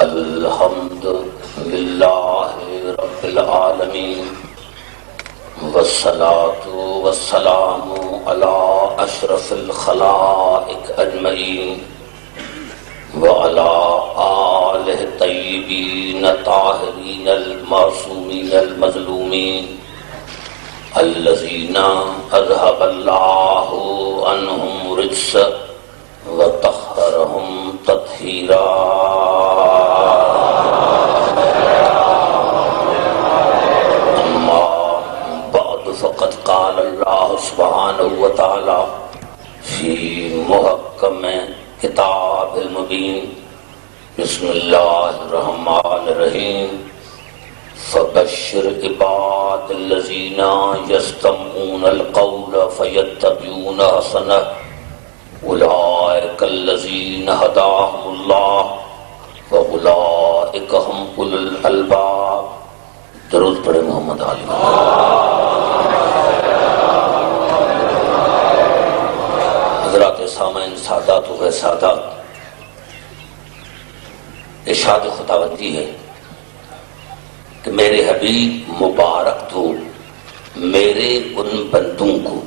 الحمد للہ رب العالمین والصلاة والسلام علی اشرف الخلائق اجمعین وعلی آلہ الطیبین الطاہرین المعصومین المظلومین الذین اذهب اللہ عنہم الرجس وطہرہم تطہیرا. فقد قال اللہ سبحانہ وتعالی فی محکم کتاب المبین بسم اللہ الرحمن الرحیم فبشر عباد الذین یستمعون القول فیتبعون احسنہ اولئک الذین ہداہم اللہ واولئک هم اولو الالباب. درود پڑھے محمد علی. حضرات سامعین، سادات و غیر سادات، ارشاد خداوندی ہے کہ میرے حبیب مبارک تو میرے ان بندوں کو،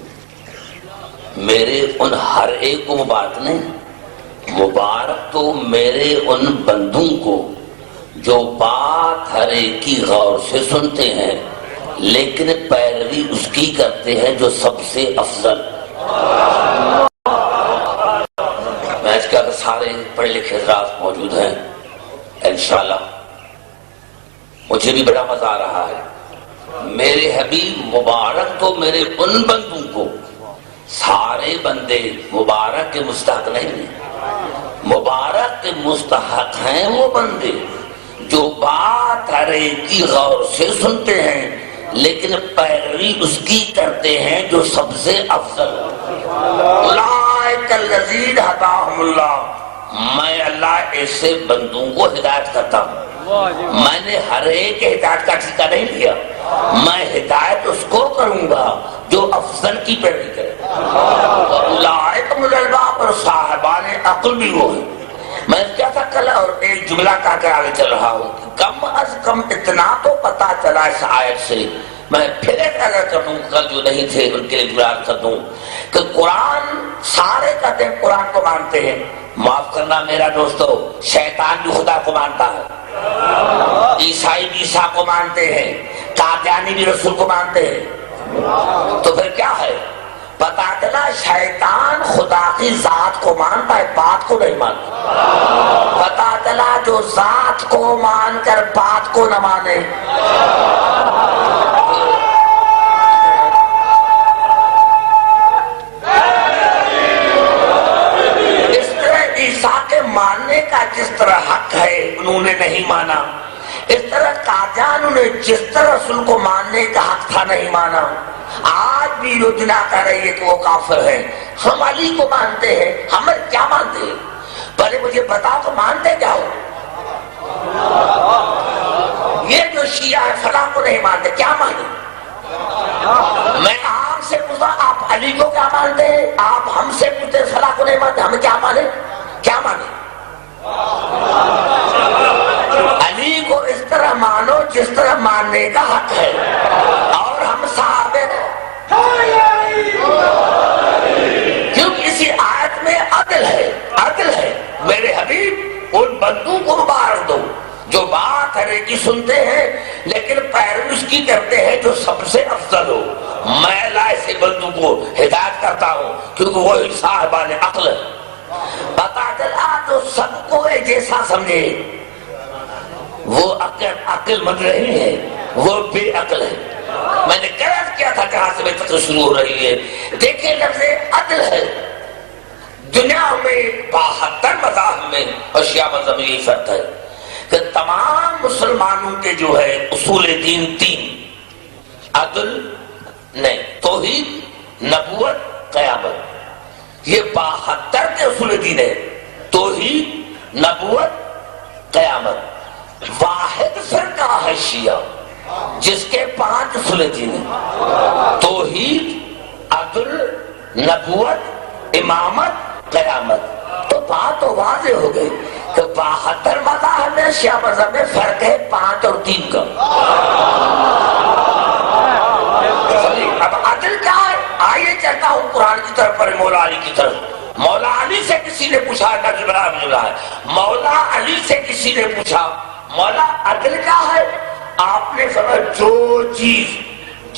میرے ان ہر ایک کو مبارک نہیں، مبارک تو میرے ان بندوں کو جو بات ہر ایک کی غور سے سنتے ہیں لیکن پیروی اس کی کرتے ہیں جو سب سے افضل. میں اس کا سارے پڑھے لکھے حضرات موجود ہیں انشاءاللہ. مجھے بھی بڑا مزہ آ رہا ہے. میرے حبیب مبارک تو میرے ان بندوں کو، سارے بندے مبارک کے مستحق نہیں ہیں، مبارک کے مستحق ہیں وہ بندے جو بات ہر ایک کی غور سے سنتے ہیں لیکن پیروی اس کی کرتے ہیں جو سب سے افضل. اولئک الذین ہداہم اللہ. میں اللہ ایسے بندوں کو ہدایت کرتا ہوں. میں نے ہر ایک ہدایت کا ٹھیکہ نہیں لیا. میں ہدایت اس کو کروں گا جو افضل کی پیروی کرے. اولئک هم اولو الالباب، اور صاحبان عقل بھی وہ ہیں. میں کیا تھا کل اور ایک جملہ کہا کر آگے چل رہا ہوں کہ کم از کم اتنا تو پتا چلا اس آیت سے. میں پھر ایک اگر کر دوں، کل جو نہیں تھے ان کے لیے جملہ کر دوں کہ قرآن سارے کہتے ہیں قرآن کو مانتے ہیں. معاف کرنا میرا دوستو، شیطان بھی خدا کو مانتا ہے، عیسائی بھی عیسیٰ کو مانتے ہیں، قادیانی بھی رسول کو مانتے ہیں. تو پھر کیا ہے؟ پتا چلا شیطان خدا کی ذات کو مانتا ہے، بات کو نہیں مانتا. پتا چلا جو ذات کو مان کر بات کو نہ مانے. اس طرح عیسیٰ کے ماننے کا جس طرح حق ہے انہوں نے نہیں مانا، اس طرح قادیان نے جس طرح رسول کو ماننے کا حق تھا نہیں مانا. آج بھی لوجنا کر رہی ہے کہ وہ کافر ہے. ہم علی کو مانتے ہیں. ہم کیا مانتے ہیں؟ پہلے مجھے بتا تو مانتے کیا ہو؟ یہ جو شیعہ ہے فلاں کو نہیں مانتے، کیا مانے؟ میں آپ سے پوچھا آپ علی کو کیا مانتے ہیں؟ آپ ہم سے پوچھتے فلاں کو نہیں مانتے، ہم کیا مانے؟ کیا مانے؟ علی کو اس طرح مانو جس طرح ماننے کا حق ہے. اور ہم صحابے کیونکہ اسی آیت میں عدل ہے، عدل ہے. میرے حبیب ان بندوں کو مبارک دو جو بات ہر ایک کی سنتے ہیں لیکن پیروی اس کی کرتے ہیں جو سب سے افضل ہو. میں اللہ ایسے بندوں کو ہدایت کرتا ہوں کیونکہ وہی صاحبان عقل ہے. پتا چلا جو سب کو ایک جیسا سمجھے وہ عقل مند نہیں ہے، وہ بے عقل ہے. میں نے قرض کیا تھا کہاں سے تقریر شروع ہو رہی ہے. دیکھیں لفظ عدل ہے. دنیا میں 72 مذاہب میں اور شیعہ مذہب میں یہی فرق ہے کہ تمام مسلمانوں کے جو ہے اصول دین 3: عدل نہیں، توحید، نبوت، قیامت. یہ 72 کے اصول دین ہے. توحید، نبوت، قیامت. واحد فرقہ ہے شیعہ جس کے 5 اصول دین ہیں: توحید، عدل، نبوت، امامت، قیامت. تو بات تو واضح ہو گئی کہ 72 مذاہب میں شیعہ مذہب میں فرق ہے 5 اور 3 کا. اب عدل کیا ہے؟ آئیے چلتا ہوں قرآن کی طرف پر مولا علی کی طرف. مولا علی سے کسی نے پوچھا مولا علی سے کسی نے پوچھا مولا عدل کیا ہے؟ آپ نے فرمایا جو چیز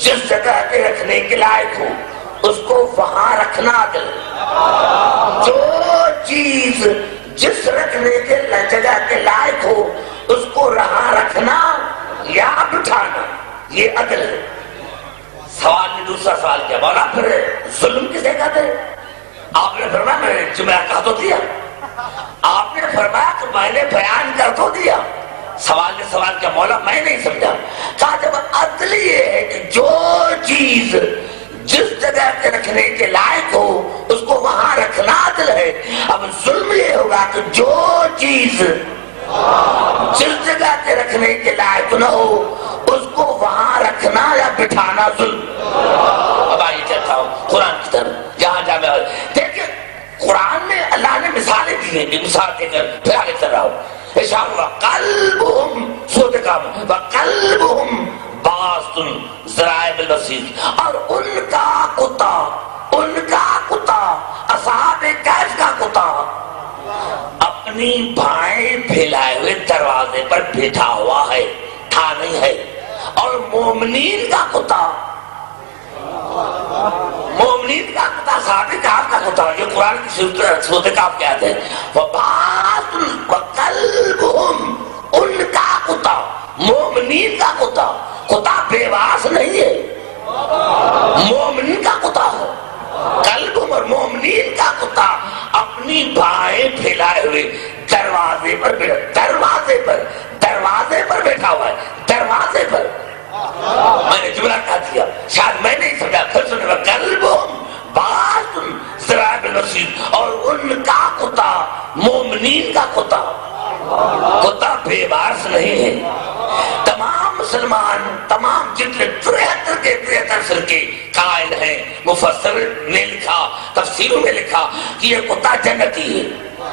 جس جگہ کے رکھنے کے لائق ہو اس کو وہاں رکھنا عدل. جو چیز جس رکھنے کے جگہ کے لائق ہو اس کو وہاں رکھنا یا بٹھانا یہ عدل ہے. سوال نے دوسرا سوال کیا مولا پھر ظلم کسے کہتے ہیں؟ آپ نے فرمایا میں نے جمعہ کہا تو دیا. آپ نے فرمایا کہ میں نے بیان کر تو دیا. سوال نے سوال کیا مولا میں نہیں سمجھا. کہا جب عدل یہ ہے کہ جو چیز جس جگہ کے رکھنے کے لائق ہو اس کو وہاں رکھنا عدل ہے. اب ظلم یہ ہوگا کہ جو چیز جس جگہ کے رکھنے کے لائق نہ ہو اس کو وہاں رکھنا یا بٹھانا ظلم. اب آئیے چلتا ہوں قرآن کی طرف جہاں جہاں میں دیکھیں قرآن میں اللہ نے مثالیں دی ہیں. مثال دے کر پھر آگے چل رہا ہوں. اشار وَقَلْبُهُمْ سورۃ کام وَقَلْبُهُمْ بَاسْطٌ ذرائع بالوسیط اور ان کا کتا اصحاب کہف کا کتا اپنی بھائیں پھیلائے ہوئے دروازے پر بیٹھا ہوا ہے تھا نہیں ہے. اور مومنین کا کتا صحابہ کہف کا کتا یہ قرآن کی سورۃ کہف کہتے ہیں. وَقَلْبُهُمْ ان کا کتا مومنین کا کتا بے واس نہیں ہے مومنین کا کتا ہے. قلب اور مومنین کا کتا اپنی بھائیں پھیلائے ہوئے دروازے پر بیٹھا ہوا ہے. دروازے پر میں نے جملہ کہا دیا شاید میں نہیں سمجھا پھر سنے گا. قلبهم باسط ذرائع بالوسیط اور ان کا کتا مومنین کا کتا بے باس نہیں ہے. تمام مسلمان تمام جتنے 73 فرقے قائل ہیں مفسر نے لکھا تفسیروں میں لکھا کہ یہ کتا جنتی ہے.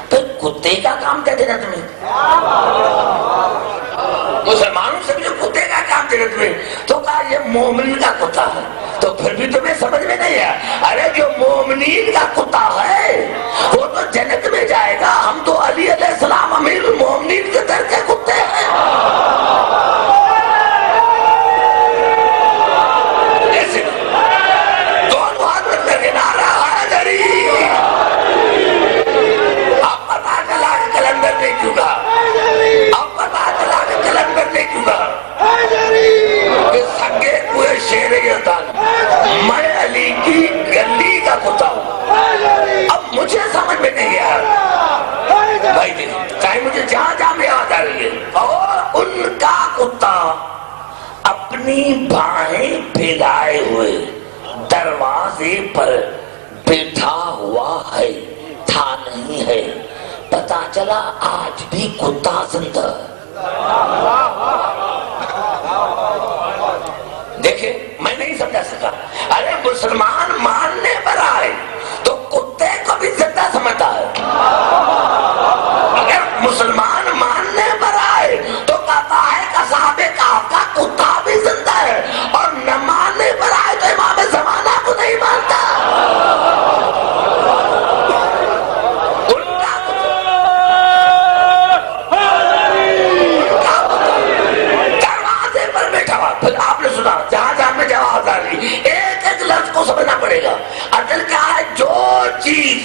تو کتے کا کام کیا جنت میں؟ مسلمانوں سے بھی جو کتے کا کام جنت میں تو کہا یہ مومن کا کتا ہے. تو پھر بھی تمہیں سمجھ میں نہیں ہے. ارے جو مومنین کا کتا ہے وہ تو جنت میں جائے گا. ہم تو علی علیہ السلام امیر المومنین کے در کے کتے ہیں. میں علی کی گلی کا کتا ہوں. اب مجھے سمجھ میں نہیں آیا بھائی جی چاہے مجھے جہاں جہاں میں یاد آ رہی ہے. اور ان کا کتا اپنی بھائیں پھیلائے ہوئے دروازے پر بیٹھا ہوا ہے تھا نہیں ہے. پتا چلا آج بھی کتا زندہ. دیکھیں میں نہیں سمجھا سکا. ارے مسلمان ماننے پر آئے تو کتے کو بھی زندہ سمجھتا ہے. اگر مسلمان ماننے پر آئے تو کہتا ہے کہ صحابہ کہف کا کتا بھی زندہ ہے. اور نہ ماننے پر آئے تو امام زمانہ کو نہیں مانتا. دروازے پر بیٹھا ہوا. پھر آپ نے سنا جہاں جہاں میں جواب آ رہی ایک ایک لفظ کو سمجھنا پڑے گا. عدل کیا ہے؟ جو چیز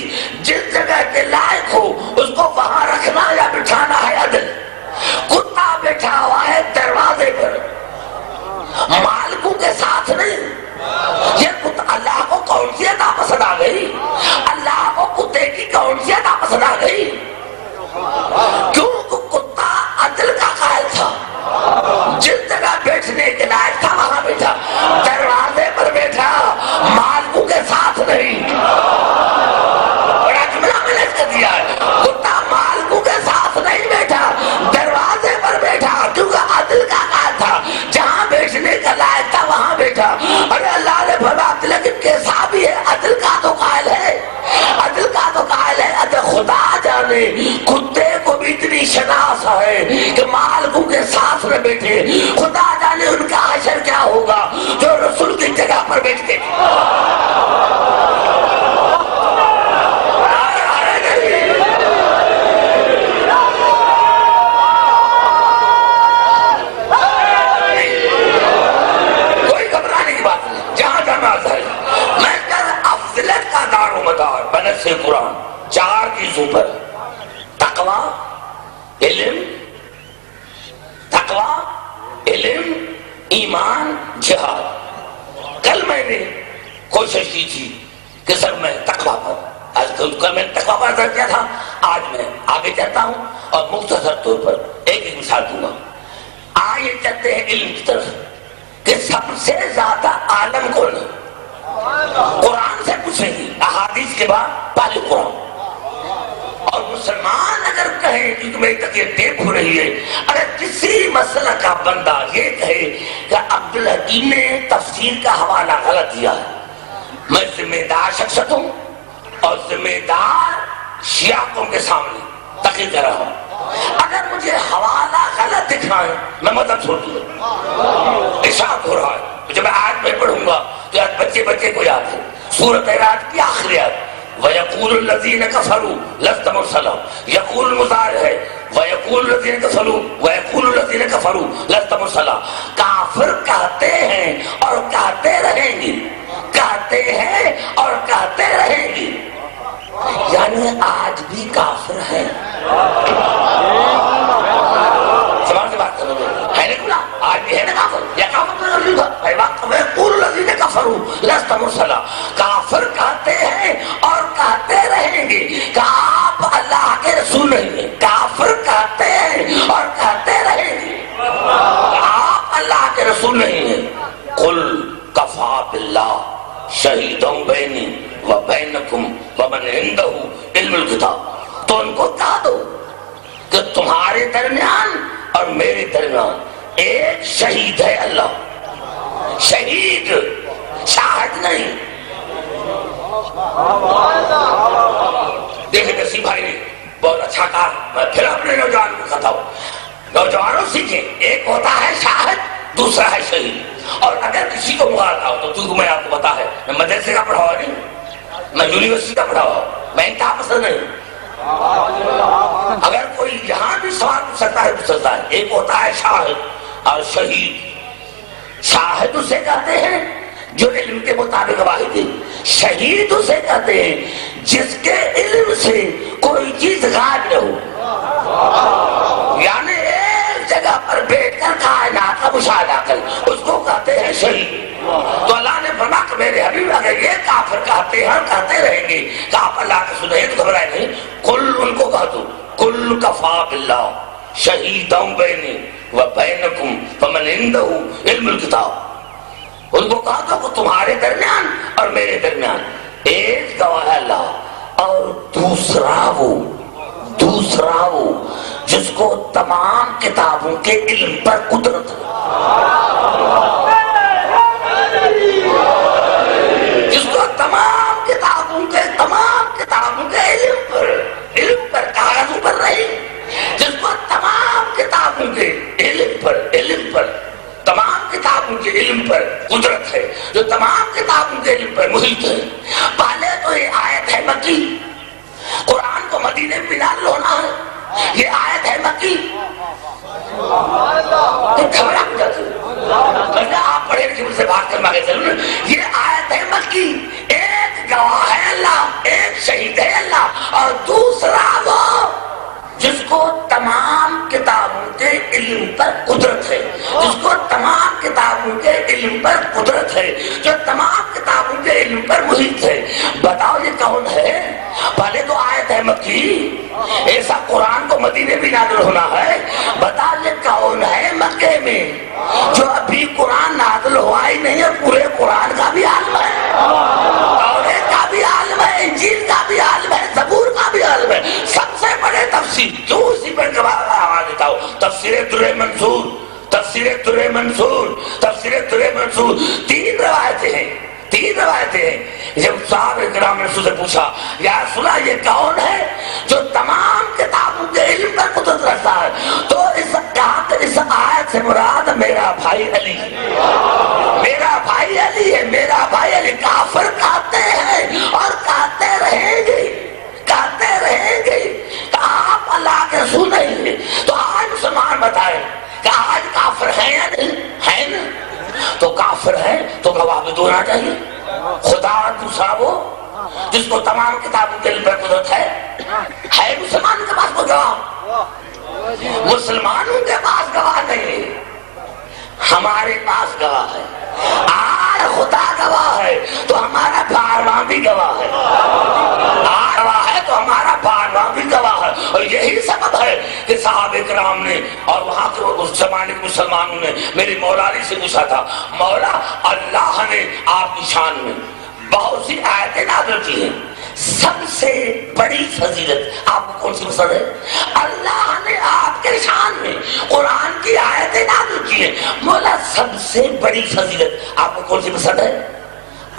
جس جگہ کے لائق ہو اس کو وہاں رکھنا یا بٹھانا ہے عدل. کتا بیٹھا ہوا ہے دروازے پر مالکوں کے ساتھ نہیں. یہ کتا اللہ کو کون سی عطا پسند آ گئی؟ اللہ کو کتے کی کون سی عطا پسند آ گئی؟ کیوں کتا عدل کا قائل تھا. جس جگہ بیٹھنے کے لائق تھا وہاں بیٹھا. دروازے پر بیٹھا مالکوں کے ساتھ نہیں. بڑا جملہ میں نے اس کا دیا ہے. کتا مالکوں کے ساتھ نہیں بیٹھا دروازے پر بیٹھا کیونکہ عدل کا قائل تھا. جہاں بیٹھنے کا لائق تھا وہاں بیٹھا. ارے اللہ نے فرمایا لیکن کیسا بھی ہے عدل کا تو قائل ہے. عدل کا تو قائل ہے. عدل خدا جانے کی شناخت ہے کہ مالکوں کے ساتھ نہ بیٹھے، خدا جانے ان کا حشر کیا ہوگا جو رسول کی جگہ پر بیٹھتے کوئی گھبرانے کی بات نہیں، جہاں جانا ہے۔ میں کل افضلت کا دار و مدار بنص قرآن 4 چیزوں پر، تقوی، علم، ایمان، جہاد۔ کل میں نے کوشش کی تھی کہ سر میں تقوی پر، کل میں تقوی پر ارز کیا تھا، آج میں آگے چلتا ہوں اور مختصر طور پر ایک مثال دوں گا۔ آئیے چلتے ہیں علم کی طرف کہ سب سے زیادہ عالم کون ہے؟ قرآن سے پوچھیں گی، احادیث کے بعد پہلے قرآن۔ اور مسلمان اگر کہیں کہ میری تک یہ ٹیپ ہو رہی ہے، اگر کسی مسئلہ کا بندہ یہ کہے کہ عبدالحکیم نے تفسیر کا حوالہ غلط دیا ہے، میں ذمہ دار شخصیت ہوں اور ذمہ دار شیعوں کے سامنے تقریر کر رہا ہوں۔ اگر مجھے حوالہ غلط دکھائیں میں مدد چھوڑ دوں، ارشاد ہو رہا ہے۔ جب میں آیت میں پڑھوں گا تو آج بچے کو یاد ہے، سورۃ اعراف کی آخری آیت، وَيَقُولُ الَّذِينَ كَفَرُوا لَسْتَ مُرْسَلًا، یقول مضارع ہے، وَيَقُولُ الَّذِينَ كَفَرُوا لَسْتَ مُرْسَلًا۔ کافر کہتے ہیں اور کہتے رہیں گے، کہتے ہیں اور کہتے رہیں گے، یعنی آج بھی کافر ہیں۔ سمجھ سے بات کرو ہے نا، آج بھی ہے نا کافر، یا کافر لست مرسلا، کافر کہتے ہیں اور کہتے رہیں گے کہ آپ اللہ کے رسول نہیں ہیں، کافر کہتے ہیں اور کہتے رہیں گے کہ آپ اللہ کے رسول نہیں ہیں۔ قل کفا باللہ شہیدا بینی و بینکم ومن عندہ علم الکتاب، تو ان کو کہہ دو کہ تمہارے درمیان اور میرے درمیان ایک شہید ہے، اللہ شہید، شاہد نہیں۔ دیکھیں نصیب بھائی نے بہت اچھا کہا، میں پھر اپنے نوجوان کو کہتا ہوں، نوجوانوں سیکھیں، ایک ہوتا ہے شاہد، دوسرا ہے شہید۔ اور اگر کسی کو مغالطہ ہو تو کیونکہ میں آپ کو پتا ہے میں مدرسے کا پڑھا ہوا نہیں، میں یونیورسٹی کا پڑھا ہوا، میں انتہا پسند نہیں۔ اگر کوئی یہاں بھی سوال پوچھ سکتا ہے پوچھ سکتا ہے، ایک ہوتا ہے شاہد اور شہید۔ شاہد اسے کہتے ہیں جو علم کے مطابق واحد ہے، شہید اسے کہتے ہیں جس کے علم سے کوئی چیز غائب نہ ہو، یعنی ایک جگہ پر بیٹھ کر کائنات کا مشاہدہ کر، اس کو کہتے ہیں شہید۔ تو اللہ نے فرمایا کہ میرے حبیب اگر یہ کافر کہتے ہیں کہتے رہیں گے کہ آپ اللہ کے سنے تو گھبرائے نہیں، قل ان کو کہہ دو قل کفا باللہ شہیدا بینی و بینکم فمن عندہ علم الکتاب، ان کو کہا تھا کہ تمہارے درمیان اور میرے درمیان ایک گواہ ہے اللہ، اور دوسرا وہ جس کو تمام کتابوں کے علم پر قدرت ہے، جس کو تمام کتابوں کے علم پر کاغذوں پر نہیں، جس کو تمام کتابوں کے علم پر تمام کتابوں کے علم پر قدرت ہے، جو تمام کتابوں کے علم پر محیط ہے۔ پہلے تو یہ آیت ہے مکی، قرآن کو مدینے میں نازل ہونا ہے، یہ آیت ہے مکی۔ آپ پڑھے لکھے مجھ سے بات کر مانگے چلو، یہ آیت ہے مکی، ایک گواہ ہے اللہ، ایک شہید ہے اللہ، اور دوسرا وہ جس کو تمام کتابوں کے علم پر قدرت ہے، جس کو تمام کتابوں کے علم پر قدرت ہے، جو تمام کتابوں کے علم پر محیط ہے۔ بتاؤ یہ کون ہے؟ پہلے تو آیت ہے مکی، ایسا قرآن کو مدینے بھی نازل ہونا ہے، بتاؤ یہ کون ہے مکے میں جو ابھی قرآن نازل ہوا ہی نہیں اور پورے قرآن کا بھی عالم ہے، توریت کا بھی عالم ہے، انجیل کا بھی عالم ہے، زبور کا بھی عالم ہے، سب سے بڑے تفسیر کیوں اسی پر آواز دیتا ہوں، تفسیر در منصور، تفسیر در منصور، تین روایتیں ہیں۔ جب صحابہ کرام نے اس سے پوچھا یا رسول اللہ یہ کون ہے جو تمام کتابوں کے علم پر قدرت رکھتا ہے. تو اس آیت سے مراد میرا بھائی علی ہے. میرا بھائی علی ہے. میرا بھائی علی. کافر کہتے ہیں اور کہتے رہیں گے, کہتے رہیں گے کہ آپ اللہ کے رسول نہیں ہیں. تو آج مسلمان بتائیں کہ آج کافر ہیں یا نہیں ہے نا؟ تو کافر ہے تو گواہ بھی دو ہونا چاہیے. خدا دوسرا وہ جس کو تمام کتابوں کے علم پر قدرت ہے مسلمانوں کے پاس کوئی گواہ؟ مسلمانوں کے پاس گواہ نہیں, ہمارے پاس گواہ ہے. آج خدا گواہ ہے تو ہمارا بارواں بھی گواہ ہے. آج گواہ ہے تو ہمارا بارواں بھی گواہ ہے. اور یہی سبب ہے کہ صحابہ کرام نے اور وہاں کے اس زمانے کے مسلمانوں نے میری مولا علی سے پوچھا تھا, مولا اللہ نے آپ کی شان میں بہت سی آیتیں نازل کی ہیں, سب سے بڑی فضیلت آپ کو کون سی پسند ہے؟ اللہ نے آپ کے شان میں قرآن کی آیتیں نازل کی ہیں, مولا سب سے بڑی فضیلت آپ کو کون سی پسند ہے؟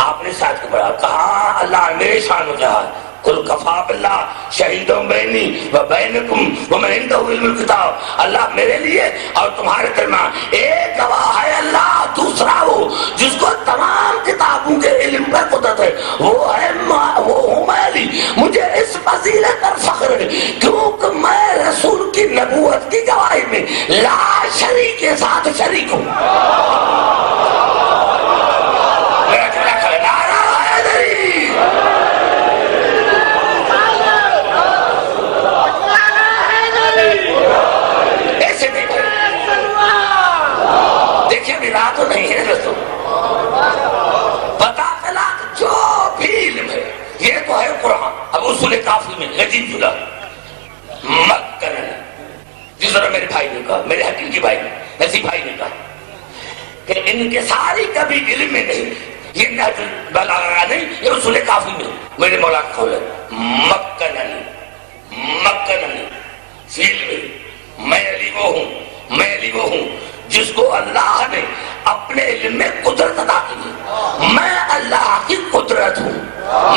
آپ نے ساتھ کو پڑھا, کہا اللہ نے میرے شان میں کہا قل کفا باللہ شہیدوں بینی و بینکم ومن عنده علم الکتاب, اللہ میرے لیے اور تمہارے درمیان ایک گواہ ہے اللہ, دوسرا وہ جس کو تمام کتابوں کے علم پر قدرت ہے, وہ ہوں میں علی. مجھے اس فضیلت پر فخر ہے کیونکہ میں رسول کی نبوت کی گواہی میں لا شریک کے ساتھ شریک ہوں. تو نہیں ہے دوستو, پتا چلا جو بھی علم ہے یہ تو ہے قرآن. اب اصول کافی میں لذیذ جلا مکن, جس طرح میرے بھائی نے کہا, میرے حقیقی بھائی نے, نصیب بھائی نے کہا کہ ان کے ساری کبھی علم میں نہیں, یہ نہج البلاغہ نہیں, یہ اصول کافی میں میرے مولا کا قول ہے. مکننی مکننی فیل میں علی وہ ہوں, میں علی وہ ہوں جس کو اللہ نے اپنے علم میں قدرت عطا کی. میں اللہ کی قدرت ہوں,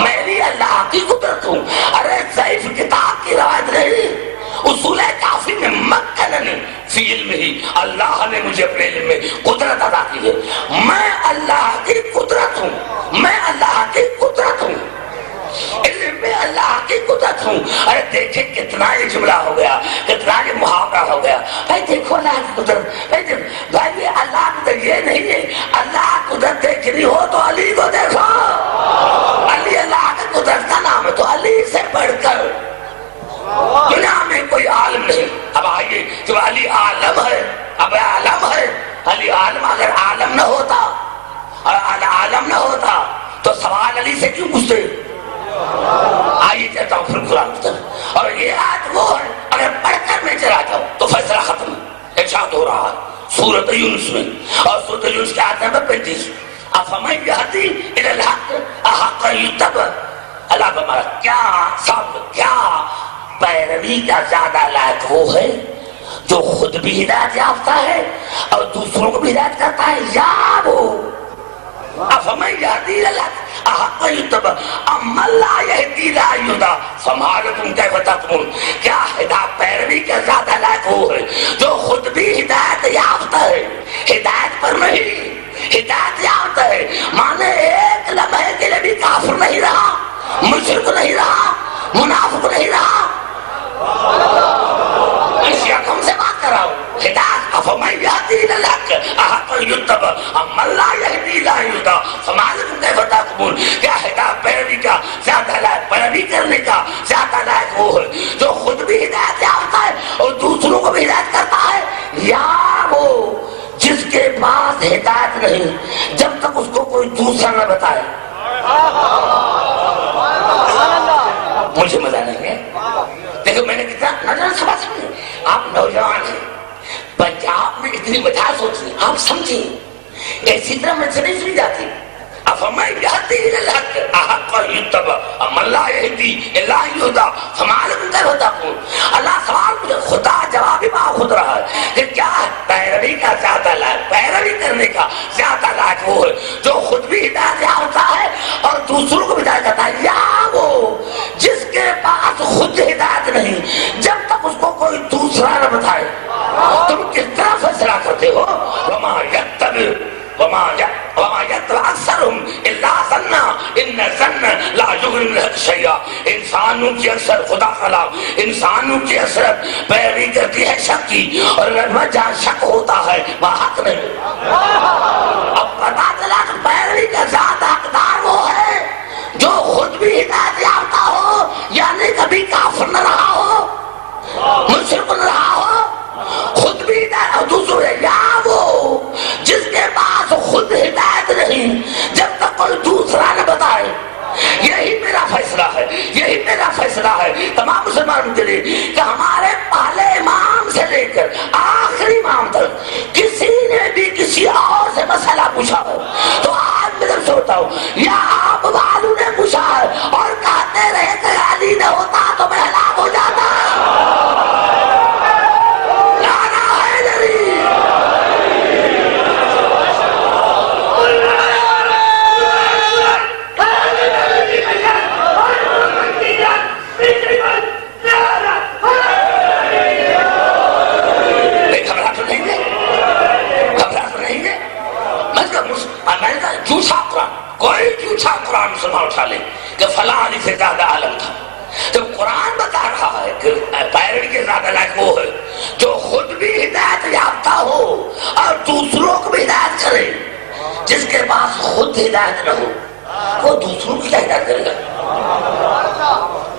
میری اللہ کی قدرت ہوں. ارے ضعیف کتاب کی روایت نہیں, اصول کافی میں مکننی فی علم ہی, اللہ نے مجھے اپنے علم میں قدرت عطا کی ہے. میں اللہ کی قدرت ہوں, میں اللہ کی قدرت ہوں, علم میں اللہ کی قدرت ہوں. ارے دیکھیں کتنا یہ جملہ ہو گیا, کتنا یہ محاورہ ہو گیا. بھائی دیکھو اللہ کی قدرت, بھائی یہ اللہ کی قدرت یہ نہیں ہے. اللہ کی قدرت دیکھنی ہو تو علی کو دیکھو, علی اللہ کی قدرت کا نام ہے. تو علی سے بڑھ کر دنیا میں کوئی عالم نہیں. اب آئیے جو علی عالم ہے, اب عالم ہے علی عالم, اگر عالم نہ ہوتا اور عالم نہ ہوتا تو سوال علی سے کیوں پوچھتے؟ آئیے کہتا ہوں پھر قرآن کی طرف, اور یہ آیت وہ ہے اگر پڑھ کر میں چلا جاؤں تو فیصلہ ختم. ارشاد ہو رہا ہے سورۃ یونس میں, اور سورۃ یونس کی آیت نمبر 35, افمن یہدی الی الحق احق یتبع. اللہ فرمایا کیا سب کیا پیروی کا زیادہ لائق وہ ہے جو خود بھی ہدایت یافتہ ہے اور دوسروں کو بھی ہدایت کرتا ہے, یا وہ افمن یہدی الی الحق احق یتبع امن لا یہدی لا یہدی فما لکم کیف تحکمون. کیا ہدایت پیروی کا زیادہ لائق وہ ہے جو خود بھی ہدایت یافتہ ہے, ہدایت پر نہیں ہدایت یافتہ ہے, مانے ایک لمحے کے لیے بھی کافر نہیں رہا, مشرک نہیں رہا, منافق نہیں رہا. اس یقم سے بات کر رہا ہوں. ہدایت افمن یہدی الی الحق احق یتبع امن لا یہدی لا یہدی فما لکم کیف تحکمون. کیا ہدایت پیروی کا زیادہ لائق, پیروی کرنے کا زیادہ لائق وہ ہے جو خود بھی ہدایت یافتہ ہے اور دوسروں کو بھی ہدایت کرتا ہے, یا وہ جس کے پاس ہدایت نہیں جب تک اس کو کوئی دوسرا نہ بتائے. مجھے مزہ نہیں ہے. دیکھو میں نے کتنا نظر سبق سمجھے. آپ نوجوان ہیں, پنجاب میں اتنی مجاز ہوتی ہے, آپ سمجھیں ایسی طرح مجھ سے نہیں سنی جاتی. افمن یہدی الی الحق احق یتبع امن لا یہدی الا یہدی فما لکم کیف تحکمون. اللہ سوال مجھے خدا جواب ہی خود رہا ہے کہ کیا پیروی کا زیادہ لائق, پیروی کرنے کا زیادہ لائق وہ ہے جو خود بھی ہدایت یافتہ ہے اور دوسروں کو بھی ہدایت کرتا ہے, یا وہ جس کے پاس خود ہدایت نہیں جب تک اس کو کوئی دوسرا نہ بتائے تم کس طرح فیصلہ کرتے ہو؟ وما يتبع اکثرهم الا ظنا ان الظن لا یغنی من الحق شیئا. انسانوں کی اکثر خدا خلاف انسانوں کی اکثر پیروی کرتی ہے شک کی، اور جہاں شک ہوتا ہے وہاں حق نہیں. اب پتا چلا کہ پیروی کا زیادہ حقدار وہ ہے جو خود بھی ہدایت یافتہ ہو، یعنی کبھی کافر نہ رہا ہو، مشرک نہ رہا ہو، خود بھی ہدایت دوسروں ہے، یا وہ جس کے پاس خود ہدایت نہیں جب تک کوئی دوسرا نہ بتائے. یہی میرا فیصلہ ہے، یہی میرا فیصلہ ہے تمام مسلمانوں کے لیے کہ ہمارے پہلے امام سے لے کر آخری امام تک کسی نے بھی کسی اور سے مسئلہ پوچھا ہو تو آج میں جب سوچتا ہوں یا آپ والوں نے پوچھا ہے اور کہتے رہے کہ علی نہ ہوتا تو میں ہلاک ہو جاتا. کوئی جھوٹا قرآن مسلمان اٹھا لے کہ فلاں علی سے زیادہ عالم تھا. جب قرآن بتا رہا ہے کہ پیروی کے زیادہ لائق وہ ہے جو خود بھی ہدایت یافتہ ہو اور دوسروں کو بھی ہدایت کرے. جس کے پاس خود ہدایت نہ ہو وہ دوسروں کی ہدایت کرے گا.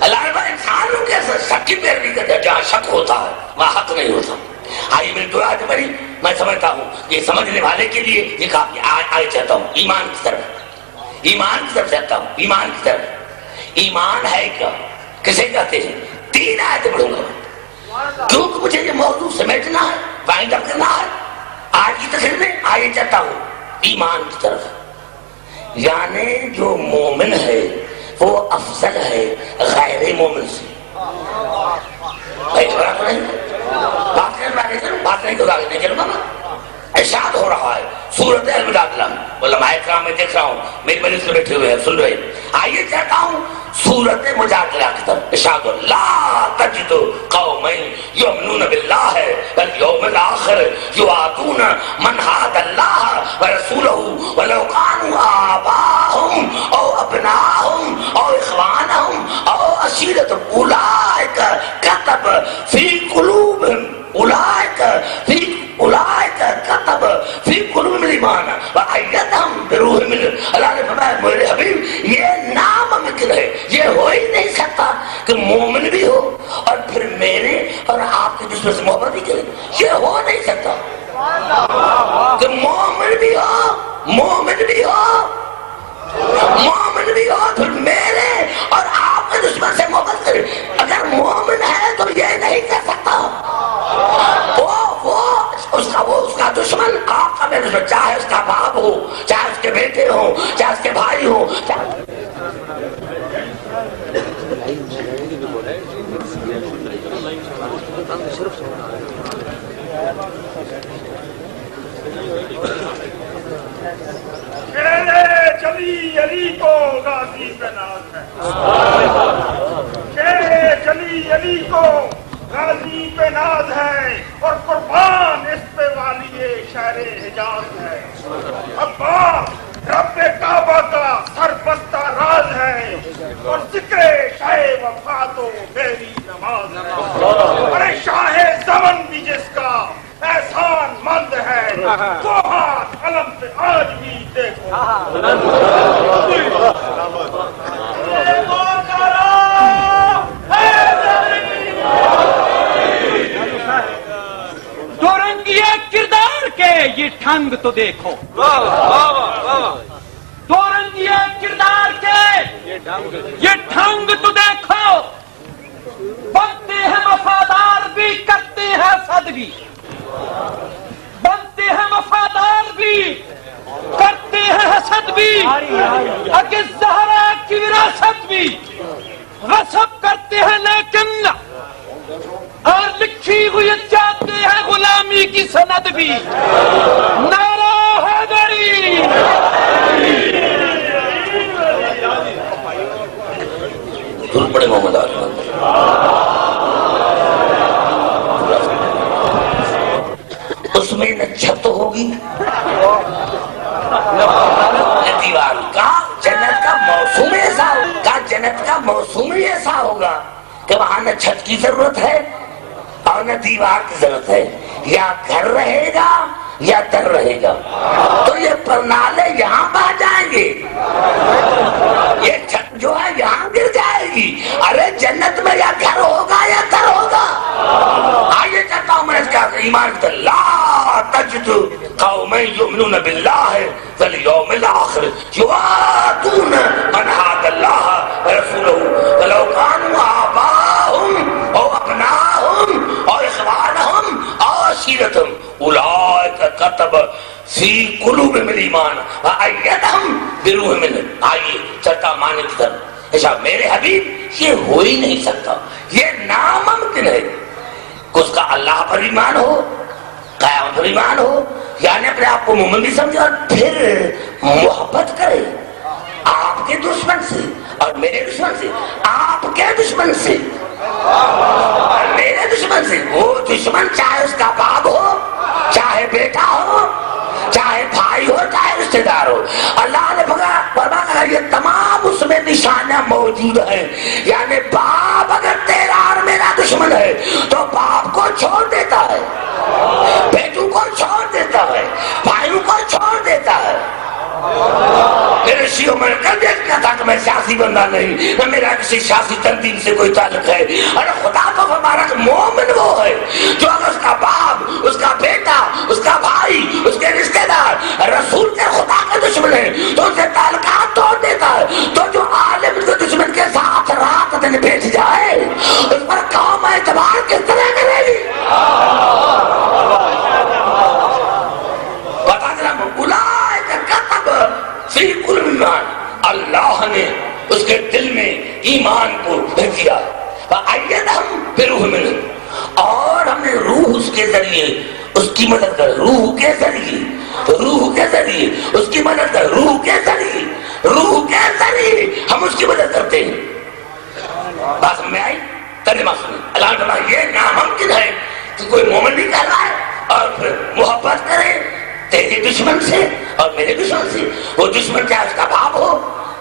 اللہ انسانوں کے شک کی پیروی کرتے ہیں، جہاں شک ہوتا ہے وہاں حق نہیں ہوتا. آئیے میری دعا ہے بڑی، میں سمجھتا ہوں یہ سمجھنے والے کے لیے یہ کافی. آئے چاہتا ہوں ایمان کی طرف، ایمان کی طرف چاہتا ہوں، ایمان کی طرف. ایمان ہے کیا کسے کہتے ہیں؟ 3 آیتیں پڑھوں گا کیونکہ مجھے یہ موضوع سمیٹنا ہے، وائنڈ اپ کرنا ہے آج کی تقریر میں. آئیے چاہتا ہوں ایمان کی طرف. یعنی جو مومن ہے وہ افضل ہے غیر مومن سے. بات نہیں تو آگے نہیں چلوں گا. ارشاد ہو رہا ہے سورۃ المجادلہ، علماء کرام میں دیکھ رہا ہوں میری مجلس میں بیٹھے ہوئے ہیں سن رہے ہیں. آئیے چاہتا ہوں سورۃ مجادلہ کی طرف. ارشاد لا تجد قوما یؤمنون باللہ والیوم الآخر یوادون من حاد اللہ ورسولہ ولو کانوا آباءہم او ابناءہم او اخوانہم او عشیرتہم اولئک کتب فی قلوبہم اولئک کتب فی قلوبہم الایمان وأیدہم بروح منہ. اللہ نے فرمایا میرے حبیب یہ ناممکن ہے، یہ ہو ہی نہیں سکتا کہ مومن بھی ہو اور پھر میرے اور آپ کے دشمن سے محبت بھی کرے. یہ ہو نہیں سکتا کہ مومن بھی ہو، مومن بھی ہو، مومن بھی ہو پھر میرے اور آپ کے دشمن سے محبت کرے. اگر مومن ہے تو یہ نہیں کر سکتا. اس کا دشمن آپ کا میرے دشمن، چاہے اس کا باپ ہو، چاہے اس کے بیٹے ہو، چاہے اس کے بھائی ہو. جلی علی کو غازی پہ ناز ہے، جلی علی کو غازی پہ ناز ہے اور قربان اس پہ والی شہر حجاز ہے. عباس رب کعبہ کا سربستہ راز ہے اور ذکر شاہ وفا تو میری نماز ہے. ارے شاہ زمن بھی جس کا احسان مند ہے وہ ہاتھ علم پہ آج بھی دیکھو. دو رنگی کردار کے یہ ٹھنگ تو دیکھو، دو رنگی کردار کے یہ ٹھنگ تو دیکھو. بنتے ہیں وفادار بھی کرتے ہیں حسد بھی، بنتے ہیں وفادار بھی کرتے ہیں حسد بھی. اگر زہرا کی وراثت بھی غصب کرتے ہیں لیکن اور لکھی ہوئی چاہتے ہیں غلامی کی سند بھی. نعرہ حیدری. درود پڑھیں محمد علی. ہوگی؟ یہ دیوار کا جنت کا موسم ایسا ہوگا، جنت کا موسم ہی ایسا ہوگا کہ وہاں نہ چھت کی ضرورت ہے اور نہ دیوار کی ضرورت ہے، یا گھر رہے گا یا در رہے گا، تو یہ پرنالے یہاں پہ جائیں گے، یہ چھت جو ہے یہاں گر جائے گی۔ ارے جنت میں یا گھر ہوگا یا در ہوگا۔ آئیے کہتا ہوں میں اس کا ایمان کرتا لا تجد قوم یؤمنون باللہ والیوم الآخر یوادون من حاد اللہ ورسولہ ولو کانوا آباءهم او ابناءهم او اخوانهم او عشیرتهم اولئک کتب فی قلوبہم الایمان وأیدہم بروح منہ۔ آئیے چلتا معنی کی طرف، ایسا میرے حبیب یہ ہو ہی نہیں سکتا، یہ ناممکن ہے کہ اس کا اللہ پر ایمان ہو، قیامت پر ایمان ہو، یعنی اپنے آپ کو مومن بھی سمجھے اور پھر محبت کرے آپ کے دشمن سے اور میرے دشمن سے، آپ کے دشمن سے اور میرے دشمن سے۔ وہ دشمن چاہے اس کا باپ ہو، چاہے بیٹا ہو، چاہے بھائی ہو، چاہے رشتہ دار ہو، اللہ نے فرمایا یہ تمام اس میں نشانیاں موجود ہیں۔ یعنی باپ اگر تیرا اور میرا دشمن ہے تو باپ کو چھوڑ دیتا ہے، بیٹوں کو چھوڑ دیتا ہے، بھائیوں کو چھوڑ دیتا ہے۔ میرے شیعوں میں کل دیکھنا تھا کہ میں سیاسی بندہ نہیں، نہ میرا کسی سیاسی تنظیم سے کوئی تعلق ہے، اور خدا تو فرمایا کہ مومن وہ ہے جو اگر اس کا باپ، اس کا بیٹا، اس کا بھائی، اس کے رشتہ دار رسول کے خدا کے دشمن ہے تو ان سے تعلقات توڑ دیتا ہے۔ تو جو عالم کے دشمن کے ساتھ رات دن بیٹھ جائے اس پر قوم اعتبار کس طرح کرے گی؟ بتا دیں فی قلوب ایمان، اللہ نے اس کے دل میں ایمان کو بھر دیا، وأیدہم بروح منہ، اور ہم نے روح اس کے ذریعے اس کی مدد کر، روح کے ذریعے اس کی مدد کر، روح کے ذریعے ہم اس کی مدد کرتے ہیں۔ بات میں آئی؟ ترجمہ سنیں، اللہ نے فرمایا یہ ناممکن ہے کہ کوئی مومن نہیں کر رہا ہے اور پھر محبت کرے تیرے دشمن سے اور میرے دشمن سے۔ وہ دشمن چاہے اس کا باپ ہو،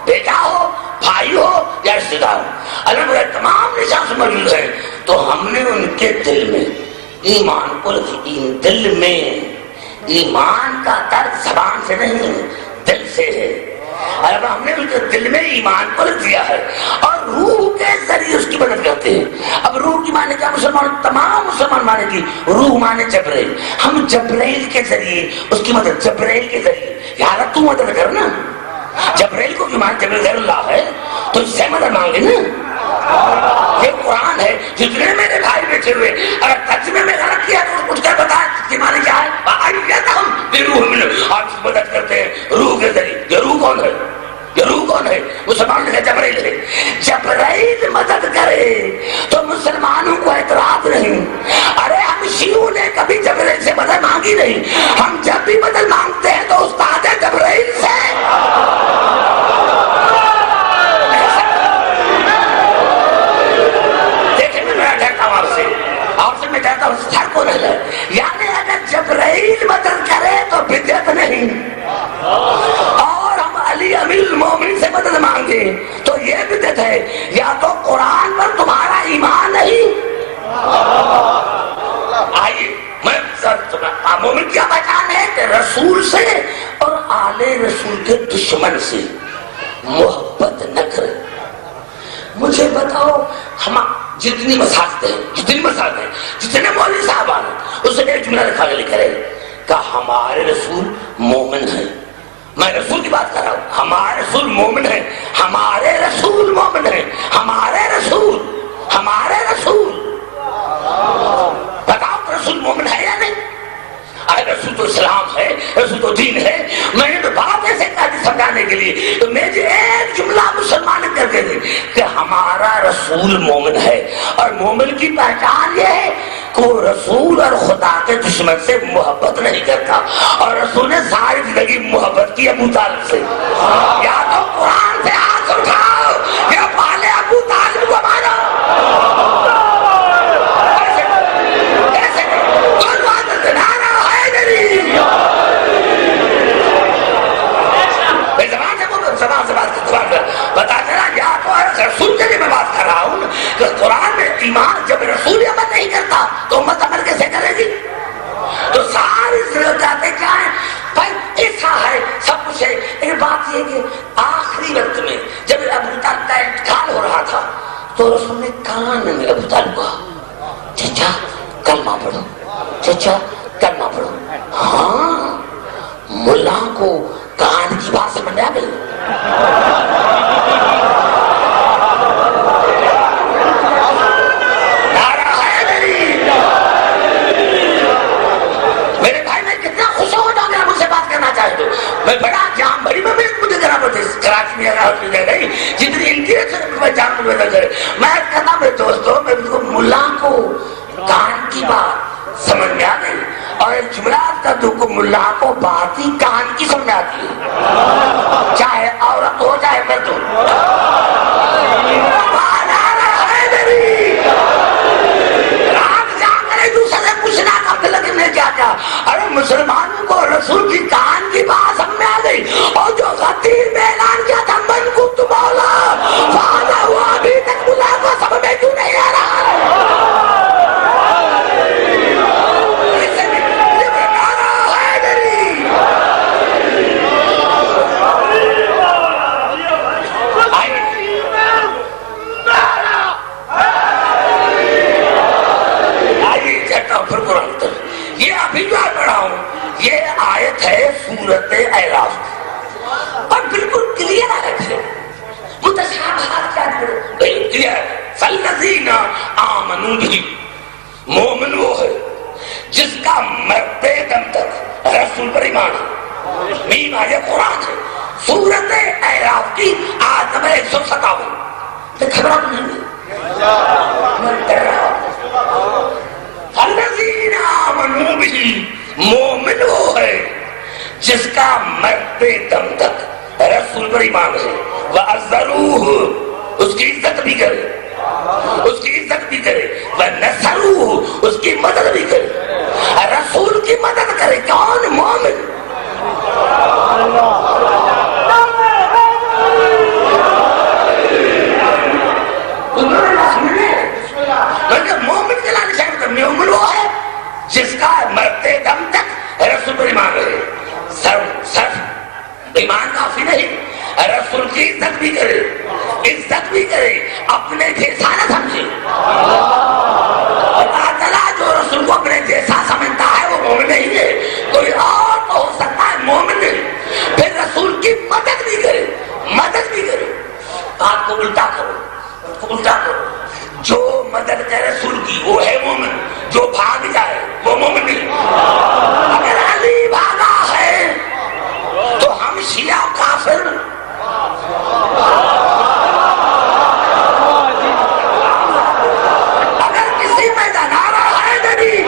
بیٹا ہو، بھائی ہو یا رشتہ دار ہو، اللہ نے تمام نشان موجود ہیں۔ تو ہم نے ان کے دل میں ایمان کو دل میں ایمان کا درد زبان سے نہیں دل سے ہے، اب ہم نے ان کے دل میں ایمان کو لکھ دیا ہے اور روح کے ذریعے اس کی مدد کرتے ہیں۔ اب روح کی معنی کیا؟ مسلمان تمام مسلمان معنی کی روح معنی جبرائیل، ہم جبرائیل کے ذریعے اس کی مدد، جبرائیل کے ذریعے یار تو مدد کرنا، جبرائیل کو ایمان جبرائیل غیر اللہ ہے تو اس سے مدد مانگے نا۔ یہ قرآن ہے، جتنے میرے بھائی بیٹھے ہوئے اگر ترجمے میں غلط کیا تو اٹھ کر بتا اس کی معنی کیا ہے؟ وأیدہم بروح منہ، آپ اس کی مدد کرتے ہیں روح کے ذریعے۔ یہ روح کون ہے؟ یہ روح کون ہے؟ مسلمان نے جبرائیل ہے۔ جبرائیل مدد کرے تو مسلمانوں کو اعتراض نہیں۔ ارے ہم شیعوں نے کبھی جبرائیل سے مدد مانگی نہیں، ہم جب بھی مدد مانگتے ہیں تو استاد جبرائیل سے۔ میں چاہتا ہوں سر کو نہ لے، یعنی اگر جبرائیل مدد کرے تو بدعت نہیں، اور ہم علی امیر المومنین سے مدد مانگے تو یہ بدعت ہے۔ یا تو قرآن پر تمہارا ایمان نہیں۔ آئیے میں مومن کیا پہچان ہے کہ رسول سے اور آل رسول کے دشمن سے محبت نہ کرے۔ مجھے بتاؤ ہم جتنی مساجد ہیں، جتنے مولوی صاحبان ہیں، اس سے ایک جملہ لکھا کرے کہ ہمارے رسول مومن ہیں۔ میں رسول کی بات کر رہا ہوں، ہمارے رسول مومن ہیں، ہمارے رسول مومن ہیں، ہمارے رسول بتاؤ رسول مومن ہے یا نہیں؟ رسول تو اسلام ہے، رسول تو دین ہے۔ میں نے تو بات ایسے کہا تھی سمجھانے کے لیے، تو میں جو ایک جملہ مسلمان کر کے دیں کہ ہمارا رسول مومن ہے، اور مومن کی پہچان یہ ہے کہ وہ رسول اور خدا کے دشمن سے محبت نہیں کرتا، اور رسول نے ساری زندگی محبت کی ابو طالب سے۔ یا تو قرآن سے ہاتھ اٹھاؤ یا پالے ابو طالب کو مانو۔ ایسے ایمان جب رسول عمل نہیں کرتا تو امت عمل کیسے کرے گی؟ تو ساری ضرورتیں کیا ہیں بھائی؟ ایسا ہے سب کچھ ہے. ایک بات یہ کہ آخری وقت میں جب ابو طالب کا انتقال ہو رہا تھا تو رسول نے کان میں ابو طالب کو چچا کلمہ پڑھو، چچا کلمہ پڑھو. ہاں ملا کو کان کی بات سمجھ آ گئی. میں بڑا جام بڑی میں مجھے کراچی میں گئی جتنی انٹرنیشنل میں جام کرے میں کہتا میرے دوستوں میں ملا کو کان کی بات سمجھ میں آ گئی اور جمعرات کا تو ملا کو بات ہی کان کی سمجھ آتی ہے چاہے عورت ہو چاہے مرد ہو. رات جا کر ایک دوسرے سے پوچھنا کرتے لیکن میں کیا کیا ارے مسلمانوں کو رسول کی کان کی بات سمجھ میں آ گئی اور جو غدیر میں اعلان کیا تھا من کو تو مولا وعدہ ہوا ابھی تک ملا کو سمجھ میں کیوں نہیں آ رہا ہے؟ یہ ابھی جو پڑھا ہوں یہ آیت ہے سورت اعراف اور بالکل کلیئر آیت ہے. متشابہات کیا کلیئر فالذین آمنوا بہ مومن وہ ہے جس کا مرتے دم تک رسول پر ایمان ہے. میم آیت قرآن ہے سورت اعراف کی آیت نمبر 157. گھبراہٹ نہیں میں ڈر رہا ہوں. الذین آمنوا بہ مومن وہ ہے جس کا مرتے دم تک رسول پر ایمان ہے. وعزروہ اس کی عزت بھی کرے، اس کی عزت بھی کرے. ونصروہ اس کی مدد بھی کرے. رسول کی مدد کرے کون؟ مومن. مومن کے لانے چاہیے مومن وہ ہے جس کا مرتے دم تک رسول پر ایمان رہے. صرف ایمان کافی نہیں، رسول کی عزت بھی کرے، عزت بھی کرے، اپنے جیسا نہ سمجھے. اللہ تعالیٰ جو رسول کو اپنے جیسا سمجھتا ہے وہ مومن نہیں ہے. کوئی اور تو ہو سکتا ہے مومن نہیں. پھر رسول کی مدد بھی کرے، مدد بھی کرے. بات کو الٹا کرو، الٹا کرو. جو مدد کرے رسول کی وہ ہے مومن، جو بھاگ جائے وہ مومن نہیں. اگر علی بھاگا ہے تو ہم شیعہ کافر. اگر کسی میں نعرہ ہے نبی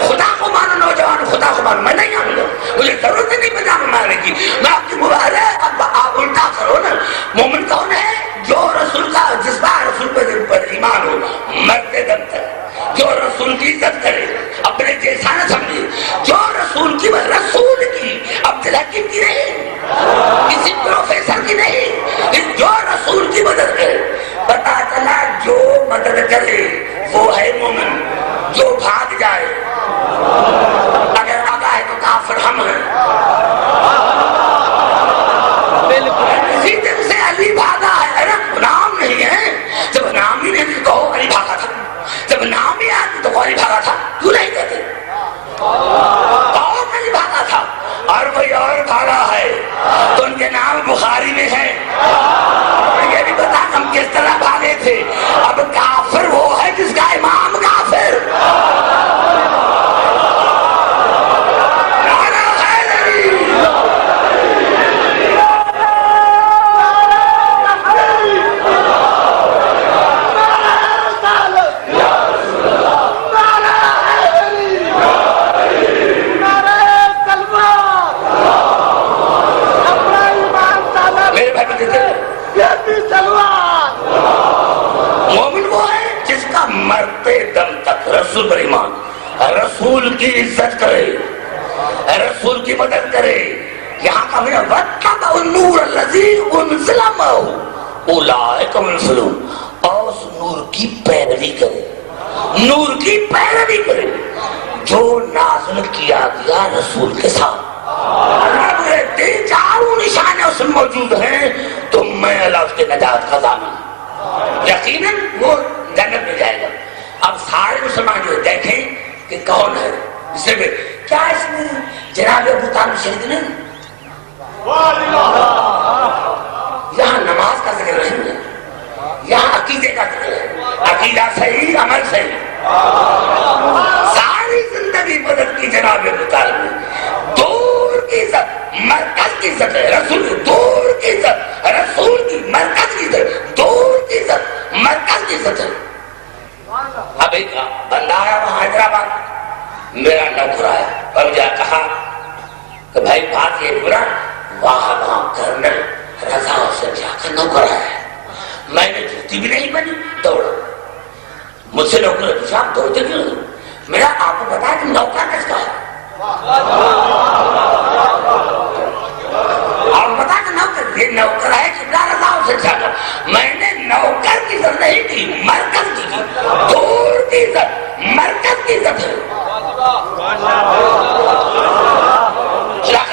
خدا کو مانو، نوجوان خدا کو مانو. میں نہیں آؤں گا، مجھے ضرورت نہیں پنجاب میں ماننے کی. میں آپ کی مبارک آپ الٹا کرو نا. مومن کون ہے؟ جو رسول کا جذبہ رسول پر ایمان ہو مرتے دم تک، جو رسول کی عزت کرے، اپنے جیسا نہ سمجھے، جو رسول کی عبد الحکیم کی نہیں، کسی پروفیسر کی نہیں، جو رسول کی مدد کرے. پتا چلا جو مدد کرے وہ ہے مومن، جو بھاگ جائے اگر آگا ہے تو کافر ہم ہیں. اسی دن سے علی بھاگا ہے. نام نہیں ہے، جب نام ہی نہیں تو علی بھاگا تھا. جب نام ہی آتی تو علی بھاگا تھا. کیوں نہیں کہتے کون علی بھاگا تھا؟ اور کوئی اور بھاگا ہے تو ان کے نام بخاری میں ہے. یہ بھی بتا ہم کس طرح بھاگے تھے. اب کافر وہ ہے جس کا امام کافر. مومن وہ ہے جس کا مرتے دم تک رسول پر ایمان، رسول کی عزت کرے، رسول کی مدد کرے. یہاں کا میرا وَاتَّبَعُوا النُّورَ الَّذِي أُنزِلَ مَعَهُ أُولَٰئِكَ هُمُ الْمُفْلِحُونَ. اور اس نور کی پیروی کرے، نور کی پیروی کرے جو نازل کیا گیا رسول کے ساتھ۔ اگر تین چاروں نشانے اس میں موجود ہیں تو میں اللہ اس کے نجات کا ضامن، یقیناً وہ جنت میں جائے گا۔ اب سارے مسلمان جو دیکھیں کہ کون ہے، اس میں کیا اس میں جناب ابو طالب شہید نہیں؟ یہاں نماز کا ذکر نہیں ہے، یہاں عقیدے کا ذکر ہے، عقیدہ صحیح، عمل صحیح۔ ساری زندگی بدل کی جناب ابو طالب نے، دور کی عزت مرکز کی عزت ہے، رسول دور کی عزت، رسول کی مرکز کی عزت، دور کی عزت مرکز کی عزت ہے۔ اب ایک بندہ آیا وہاں حیدرآباد، میرا نوکر آیا اور مجھے کہا کہ بھائی بات یہ برا، وہاں کرنل رضا حسین شاہ کا نوکر آیا ہے۔ میں نے جوتی بھی نہیں بنی، دوڑا۔ مجھ سے نوکر نے پوچھا آپ دوڑتے کیوں؟ میرا آپ کو بتا کہ نوکر کس کا ہے؟ آپ بتا کہ نوکر، یہ نوکر ہے قبلہ رضا حسین شاہ کا۔ میں نے نوکر کی عزت نہیں کی، مرکز کی کی، دور کی عزت مرکز کی عزت ہے۔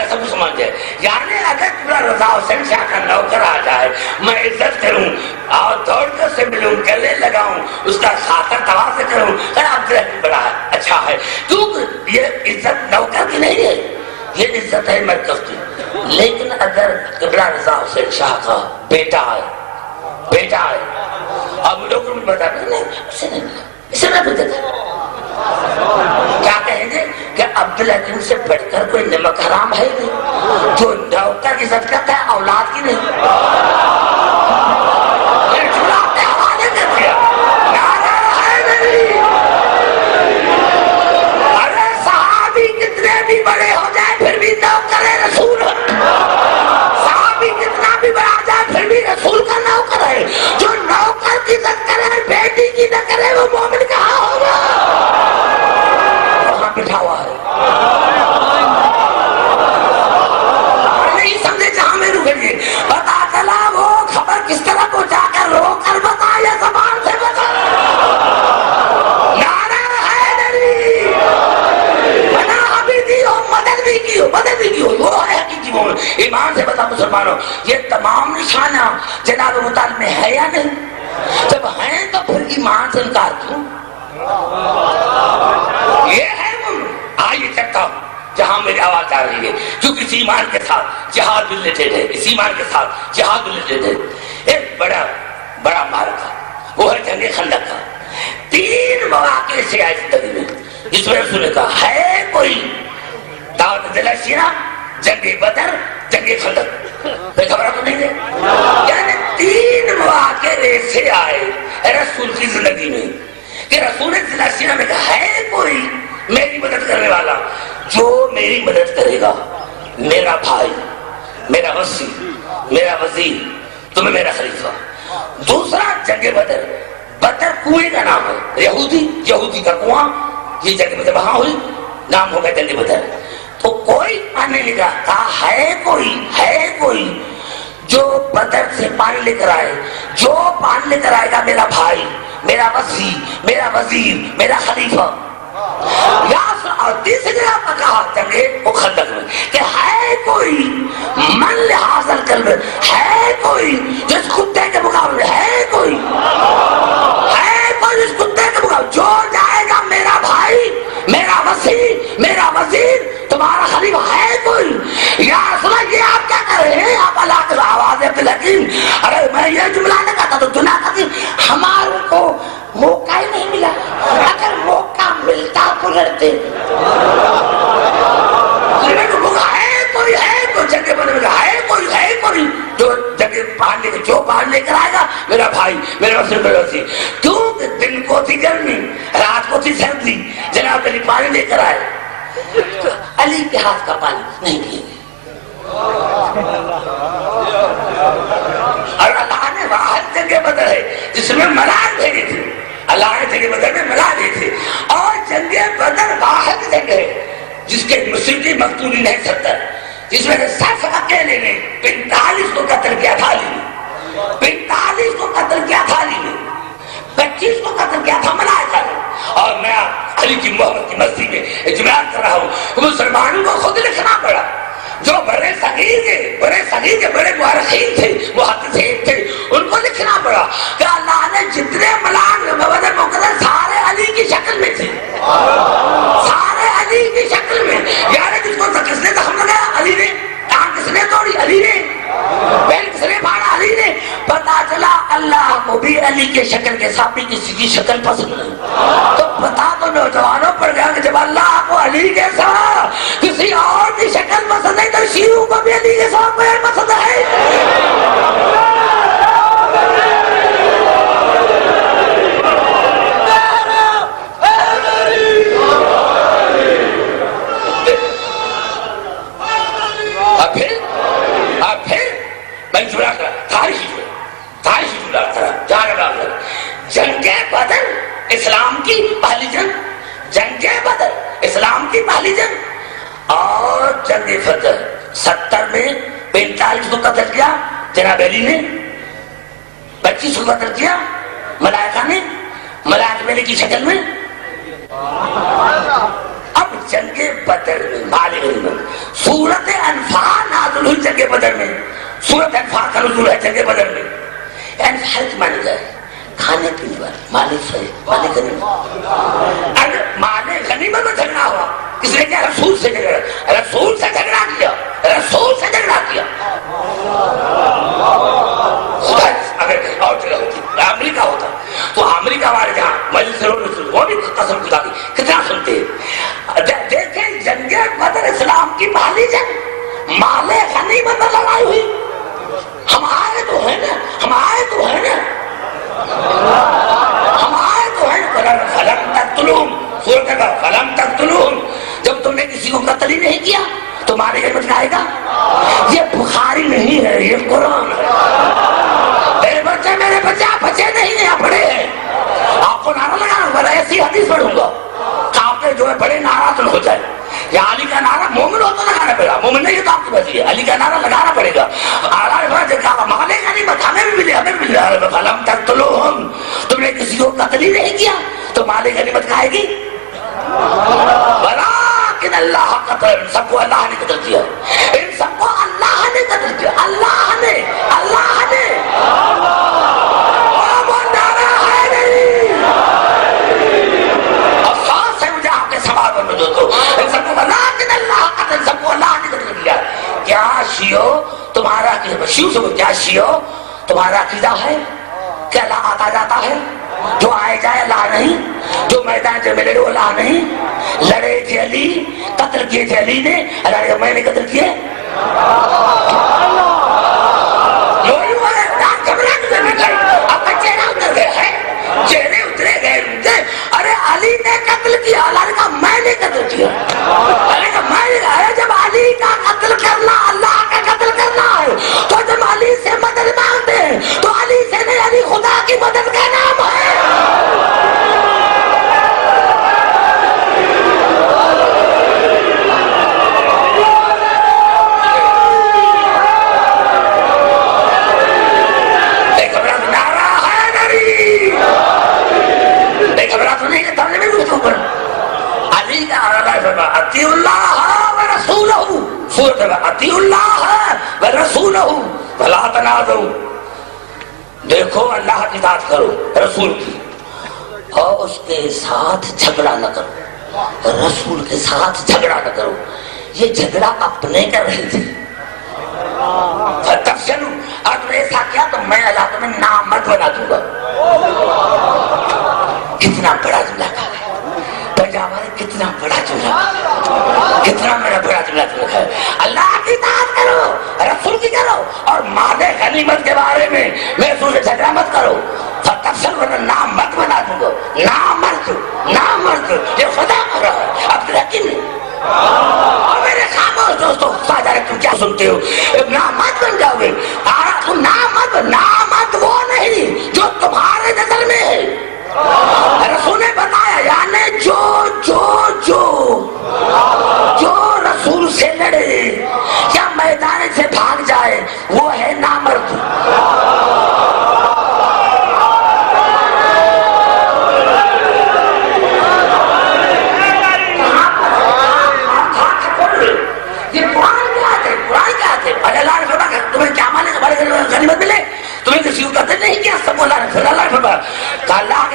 سب سمجھ جائے، یعنی اگر قبلہ رضا حسین شاہ کا نوکر آ جائے، میں عزت کروں اور دوڑ کر سے ملوں، گلے لگاؤں، اس کا خاطر تواضع کروں، عبداللہ بڑا ہے، اچھا ہے، کیونکہ یہ عزت نوکر کی نہیں ہے، یہ عزت ہے مرکز کی۔ لیکن اگر قبلہ رضا حسین شاہ کا بیٹا ہے، اب لوگ بتا نہیں اسے نہ پوچھا کیا کہیں گے کہ عبدالحکیم سے بڑھ کر کوئی نمک حرام ہے نہیں، جو نوکر کی عزت کرتا ہے اولاد کی نہیں۔ حوالے کر دیا، نعرہ حیدری۔ ارے صحابی کتنے بھی بڑے ہو جائے پھر بھی نوکر رسول، صحابی کتنا بھی بڑا جائے پھر بھی رسول کا نوکر ہے۔ جو نوکر کی عزت کرے بیٹی کی نہ کرے وہ مومن کہاں ہوگا؟ بٹھا ہوا ہے، نہیں سمجھے جہاں میں رکے، پتا چلا وہ خبر کس طرح پہنچا کر رو کر بتا یا زبان سے بتا۔ نعرہ حیدری، بنا ابھی دی ہو، مدد بھی کی ہو، مدد بھی کی ہو، وہ ہے حقیقی مومن۔ ایمان سے بتا مسلمانوں، یہ تمام نشانہ جناب مطالب میں ہے یا نہیں؟ جب ہیں تو پھر ایمان سے انکار کیوں؟ یہ ہے آئیے چکتا ہوں جہاں میری آواز آ رہی ہے، کیونکہ اس ایمان کے ساتھ جہاد بھی ریلیٹڈ ہے، اس ایمان کے ساتھ جہاد بھی ریلیٹڈ ہے۔ ایک بڑا مارکا وہ ہے جنگ خندق کا۔ 3 مواقع سے آئے زندگی میں جس میں رسول نے کہا ہے کوئی دعوت دل سینا، جنگ بدر، جنگ خندق، کوئی خبر تو نہیں ہے؟ یعنی 3 مواقع ایسے آئے رسول کی زندگی میں کہ رسول نے ضلع سینا میں کہا ہے کوئی میری مدد کرنے والا، جو میری مدد کرے گا، میرا بھائی، میرا وصی، میرا وزیر، تمہیں میرا خلیفہ۔ دوسرا جنگ بدر، بدر کنویں کا نام ہے، یہودی کا کنواں، یہ جنگ بدر وہاں ہوئی، نام ہو گیا جنگ بدر۔ تو کوئی پانی لے کر کہا ہے کوئی جو بدر سے پانی لے کر آئے، جو پانی لے کر آئے گا میرا بھائی، میرا وصی، میرا وزیر، میرا خلیفہ۔ اور تیسری جگہ پر کہا جنگے وہ خندق میں کہ ہے کوئی من لحاظ القلب، ہے کوئی جس کتے کے مقابلے، ہے کوئی جس کتے کے مقابلے، جو جائے گا میرا بھائی، میرا وزیر، میرا وزیر، تمہارا خلیفہ، ہے کوئی؟ یا رسول اللہ یہ آپ کیا کر رہے ہیں؟ آپ اللہ کے آواز عبدالحکیم، ارے میں یہ جملہ نہ کہتا تو دنیا کہتی ہمارے کو موقع ہی نہیں ملا، اگر موقع ملتا تو لڑتے۔ ہے جگہ بنے ہے کوئی جو جگہ باہر لے کر آئے گا میرا بھائی، میرا وزیر، میرا وزیر۔ کیونکہ دن کو تھی گرمی، رات کو تھی سردی، جناب علی پانی لے کر آئے، علی کے ہاتھ کا پانی نہیں پیے گے۔ اور اللہ نے واحد جگہ بدر ہے جس میں ملائک بھیجے تھے، اللہ نے جنگ بدر میں ملا دی تھی، اور جنگ بدر واحد جنگ ہے جس کے مشرقی مقتولین ہیں 70، جس میں صرف اکیلے نے 45 کو قتل کیا تھا علی نے، 45 کو قتل کیا تھا علی نے، 25 علی کی محبت کی مستی میں اجماع کر رہا ہوں کہ مسلمانوں کو خود لکھنا پڑا. جو بڑے صغیر کے بڑے مورخین تھے، محدثین تھے، ان کو لکھنا پڑا کہ اللہ نے جتنے ملان بدر مقدس سارے علی کی شکل میں تھے، سارے علی کی شکل میں. یعنی جس کو کس نے زخم لگایا علی نے، ٹانگ کس نے توڑی علی نے، پیر کس نے پھاڑا علی نے. پتا چلا اللہ کو بھی علی کے شکل کے ساتھ بھی کسی کی شکل پسند نہیں. تو پتا تو نوجوانوں پڑ گیا کہ جب اللہ کو علی کے ساتھ کسی اور کی شکل پسند ہے تو شیعوں کو بھی علی کے ساتھ پیر پسند ہے. جنگ بدر اسلام کی پہلی جنگ، جنگ بدر اسلام کی پہلی جنگ. اور جنگ فتح 70 میں 45 کو قتل کیا جناب علی نے، 25 کو قتل کیا ملائکہ نے، ملائکہ میلے کی شکل میں. اب جنگ بدر میں مال غنیمت سورت انفال نازل ہوئی. جنگ بدر میں سورت انفال کا نزول ہے. جنگ بدر میں انفال کی مانی جائے کھانے پینے والا مال غنیمت. اگر مال غنیمت میں جھگڑا ہوا، کس نے کیا؟ رسول سے جھگڑا، رسول سے جھگڑا کیا، رسول سے جھگڑا کیا. اگر اور جگہ ہوتی امریکہ ہوتا تو امریکہ والے جہاں مجلس رسول وہ بھی قسم خدا کی کتنا سنتے ہیں. دیکھیں جنگ بدر اسلام کی پہلی جنگ، مال غنیمت میں لڑائی ہوئی. ہم آئے تو ہیں نا، ہم آئے تو ہیں نا، ہم آئے تو ہیں. فلم تقتلوہم، سورۃ کا فلم تقتلوہم، جب تم نے کسی کو قتل ہی نہیں کیا تمہارے گھر میں آئے گا. یہ بخاری نہیں ہے، یہ قرآن ہے. میرے بچے آپ بچے نہیں ہیں، آپ بڑے ہیں. آپ کو نعرہ لگانا ہوگا، ایسی حدیث پڑھوں گا آپ کے جو ہے بڑے ناراض ہو جائے. یا علی کا نعرہ مومن ہو تو لگانا پڑے گا، مومن نہیں تو آپ کی بچی ہے. علی کا نعرہ لگانا پڑے گا. مالے کا نہیں بتا، ہمیں بھی ملے، ہمیں بھی ملے. فلم تقتلوہم، تم نے کسی کو قتل ہی نہیں کیا تو مال غنیمت کھائے گی. ولیکن اللہ قتل، ان سب کو اللہ نے قتل کیا، ان سب کو اللہ نے قتل کیا. اللہ نے، اللہ نے. افسوس ہے مجھے آپ کے سوال پر دوستو، ان سب کو ولیکن اللہ قتل، سب کو اللہ نے قتل کیا. کیا شیعو تمہارا عقیدہ، شیعو سے کیا شیعو تمہارا عقیدہ ہے کہ اللہ آتا جاتا ہے؟ جو آئے جائے اللہ نہیں، جو میدان سے ملے وہ اللہ نہیں. لڑے تھے علی، قتل کیے تھے علی نے، اللہ نے میں نے قتل کیے. اب بچے نہ اتر گئے ہیں، چہرے اترے گئے ان کے. ارے علی نے قتل کیا، اللہ نے کہا میں نے قتل کیا. اللہ نے کہا میں نے کہا جب علی کا قتل کرنا اللہ کا قتل کرنا ہے تو جب علی سے مدد مانگتے ہیں تو علی سے نہیں، علی خدا کی مدد کا نام ہے. اطیعوا اللہ ورسولہ، سورۃ اطیعوا اللہ ورسولہ ولا تنازعوا. دیکھو اللہ کی اطاعت کرو، رسول کی، اور اس کے ساتھ جھگڑا نہ کرو، رسول کے ساتھ جھگڑا نہ کرو. یہ جھگڑا اپنے کر رہے تھے. فتفشلوا، اور تم نے ایسا کیا تو میں اللہ تمہیں نامرد بنا دوں گا. کتنا بڑا جملہ کہا ہے پیغمبر، کتنا بڑا جملہ، کتنا میرا بڑا جملہ ہے. اللہ کی اطاعت کرو، رسول کی کرو، اور مال غنیمت کے بارے میں رسول سے جھگڑا مت کرو. فتفشلوا، ورنہ نامرد بنا دوں گا. نامرد، نامرد، یہ خدا کر رہا ہے، اب یقین نہیں. اور میرے خاموش دوستو، تم کیا سنتے ہو؟ نامرد بن جاؤ گے. تم نامرد، نامرد وہ نہیں جو تمہارے نظر میں ہے. رسول نے بتایا یعنی جو رسول سے لڑے یا میدان سے بھاگ جائے وہ ہے نامرد.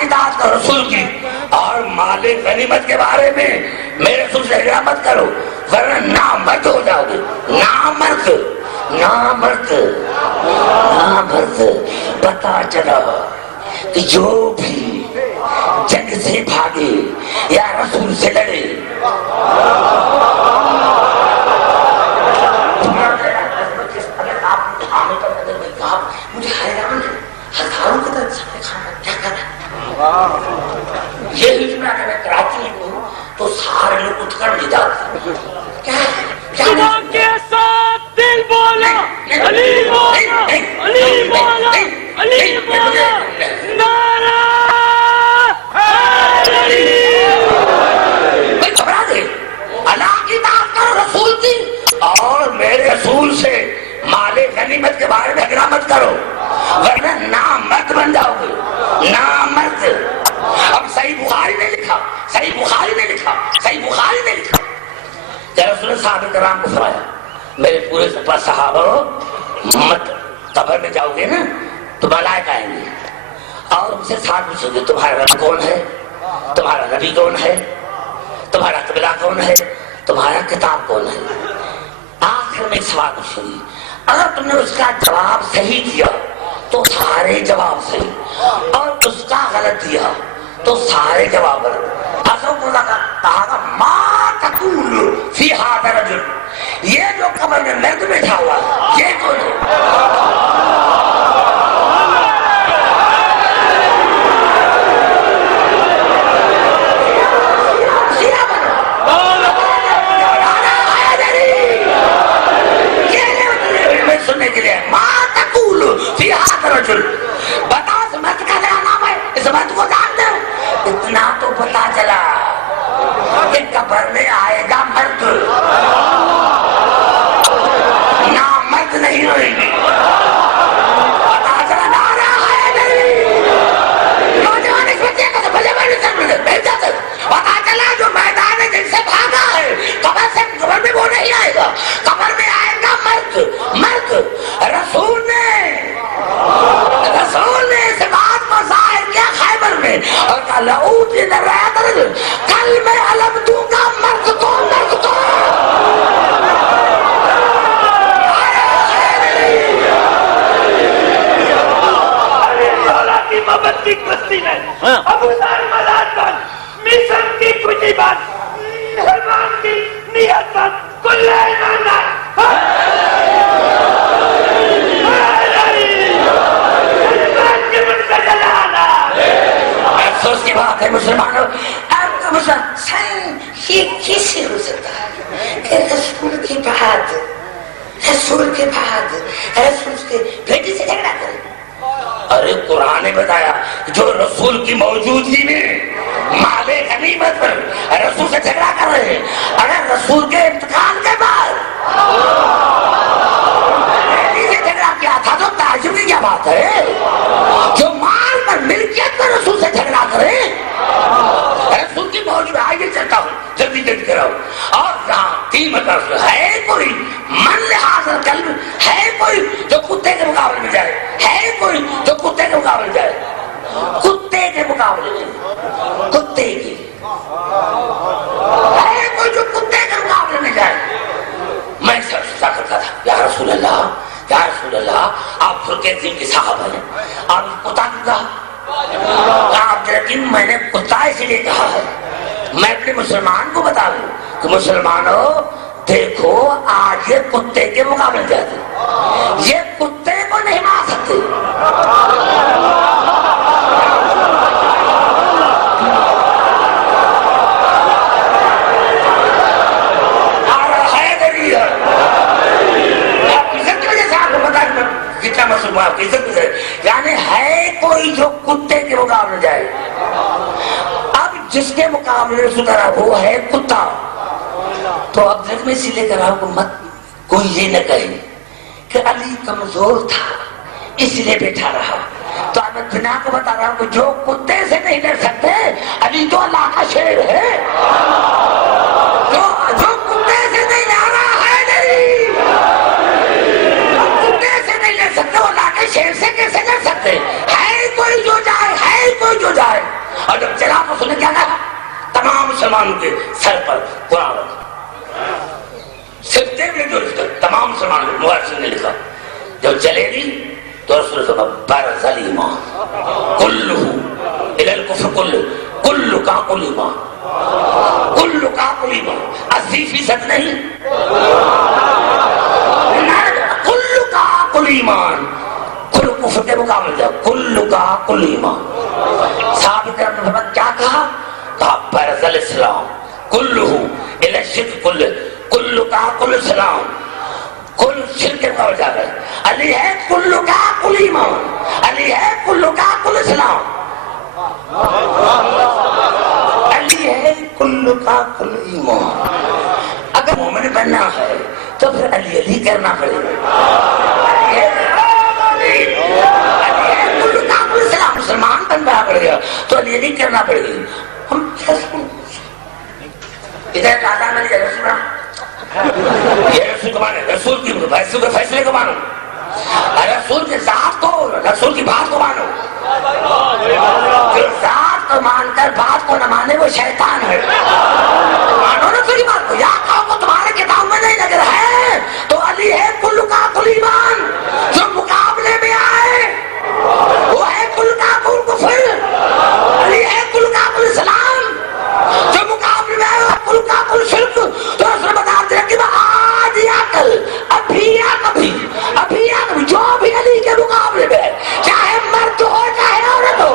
کی اطاعت کرو رسول کی، اور مال غنیمت کے بارے میں میرے رسول سے جھگڑا مت کرو ورنہ نامرد ہو جاؤ گے. نامرد نامرد نامرد. پتا چلا کہ جو بھی جنگ سے بھاگے یا رسول سے لڑے مجھے حیران ہے ہزاروں کی طرف سے کھانا کیا کر رہا ہے. یہ ہجمہ کہ میں کراچی ہوں تو سارے لوگ اٹھ کر نہیں جاتے. خدا کے ساتھ دل بولا علی مولا علی مولا علی مولا نعرہ حیدری. میں گھبرا گئے. اللہ کی اطاعت کرو رسول کی اور میرے رسول سے مال غنیمت کے بارے میں جھگڑا مت کرو ورنہ نامرد بن جاؤ گے. نامرد. اب صحیح بخاری نے لکھا صحیح بخاری نے لکھا صحیح بخاری نے لکھا کہ رسول صحابہ کرام کو فرمایا میرے پورے صحابہ مت قبر میں جاؤ گے نا تو ملائکہ آئیں گے اور ان سے ساتھ پوچھیں گے تمہارا رب کون ہے، تمہارا نبی کون ہے، تمہارا قبلہ کون ہے، تمہارا کتاب کون ہے. آخر میں سوال پوچھیں گی اگر تم نے اس کا جواب صحیح دیا تو سارے جواب صحیح اور اس کا غلط دیا تو سارے جواب غلط. حضرت اللہ کا کہا ما تقول فی ھذا الرجل، یہ جو قبر میں مرد بیٹھا ہوا ہے یہ کون ہے؟ بتا اس مرد کا کیا نام ہے، اس مرد کو جانتے ہو؟ اتنا تو پتا چلا کہ قبر میں آئے گا مرد، نامرد نہیں ہوئے گی. پتا چلا نعرہ حیدری. نوجوان اس بچے کو تو بھلے بھلے سر ملے بھیج جاتے. پتا چلا جو میدان جن سے بھاگا ہے قبر میں وہ نہیں آئے گا، قبر میں آئے گا مرد. مرد. رسول نے اس بات کو ظاہر کیا خیبر میں اور کہا لعوتی نرائدر کل میں علم دوں گا مرد کو مرد کو. اللہ کی محبت کی کشتی میں ابو ذر مزاد پر مشن کی کچھ بات سلمان کی نیت پر کل ایماندار افسوس کی بات ہے مسلمانوں، آپ کا مسلمان یہ کیسے ہو سکتا ہے کہ رسول کے بعد رسول کے بیٹے سے جھگڑا کرے. ارے قرآن نے بتایا جو رسول کی موجودگی میں مال غنیمت پر رسول سے جھگڑا کر رہے ہیں، اگر رسول کے انتقال کے بعد بیٹے سے جھگڑا کیا تھا تو تعجب کی کیا بات ہے. جو مال پر ملکیت پر رسول سے جھگڑا کرے رسول کی موجود آگے چلتا ہوں جلدی جلدی کراؤ. اور جہاں قیمت ہے کوئی من لحاظ قلب ہے کوئی جو کتے کے مقابلے میں جائے، ہے کوئی جو کتے کے مقابلے میں جائے، کتے کے مقابلے میں کتے کی ہے کوئی جو کتے کے مقابلے میں جائے. میں سر سا کرتا تھا یا رسول اللہ آپ فرقے دین کے صاحب ہیں، آپ کتا کیوں کہا؟ آپ لیکن میں نے کتا اسی لیے کہا ہے میں اپنے مسلمان کو بتا دوں کہ مسلمانوں دیکھو آج یہ کتے کے مقابلے جاتے، یہ کتے کو نہیں مار سکتے. یعنی ہے کوئی جو کتے کے مقابلے جائے. اب جس کے مقابلے سدھرا وہ ہے کتا. تو اب جب میں اسی لیے کر رہا ہوں کہ مت کوئی یہ نہ کہے کہ علی کمزور تھا اس لیے بیٹھا رہا. تو اب میں دنیا کو بتا رہا ہوں کہ جو کتے سے نہیں لڑ سکتے علی تو اللہ کا شیر ہے. جو کتے سے نہیں لڑ رہا ہے کتے سے نہیں لڑ سکتے وہ اللہ کے شیر سے کیسے لڑ سکتے. ہے کوئی جو جائے مسلمانوں کے سر پر قرآن رکھا. صرف دیکھنے جو تمام مسلمانوں مورخین نے لکھا جب چلے گی تو رسول اللہ برز الایمان کلہ الی الکفر کل کا کل ایمان 80% نہیں کل کا کل ایمان کل کفر کے مقابلے جب کل کا کل ایمان. صحابہ کرام نے فرمایا کیا کہا برز الاسلام کلہ الی الشرک کل کا کل اسلام کل شرک کے مقابلے جا گئے. علی ہے کل کا کل ایمان علی ہے کل کا کل اسلام علی ہے کل کا کل ایمان. اگر مومن بننا ہے تو پھر علی علی کرنا پڑے گا. کل کا کل اسلام مسلمان بننا پڑے گا تو علی علی کرنا پڑے گا. ہم ادھر دادا میں یہ رسول کو مانے رسول کی فیصلے کو مانو رسول کے ذات کو رسول کی بات کو مانو. جو ذات کو مان کر بات کو نہ مانے وہ شیطان ہے. مانو رسول کی بات کو. یا قوم کو تمہارے کتاب میں نہیں نظر ہے تو علی ہے کل کا کل ایمان جو مقابلے میں آئے وہ ہے کل کا کل کفر علی ہے کل کا کل اسلام جو مقابلے میں آئے وہ کل کا کل شرک. تو رسول بتاتے ہیں کہ آج یا کل ابھی یا کبھی جو بھی علی کے مقابلے میں چاہے مرد ہو چاہے عورت ہو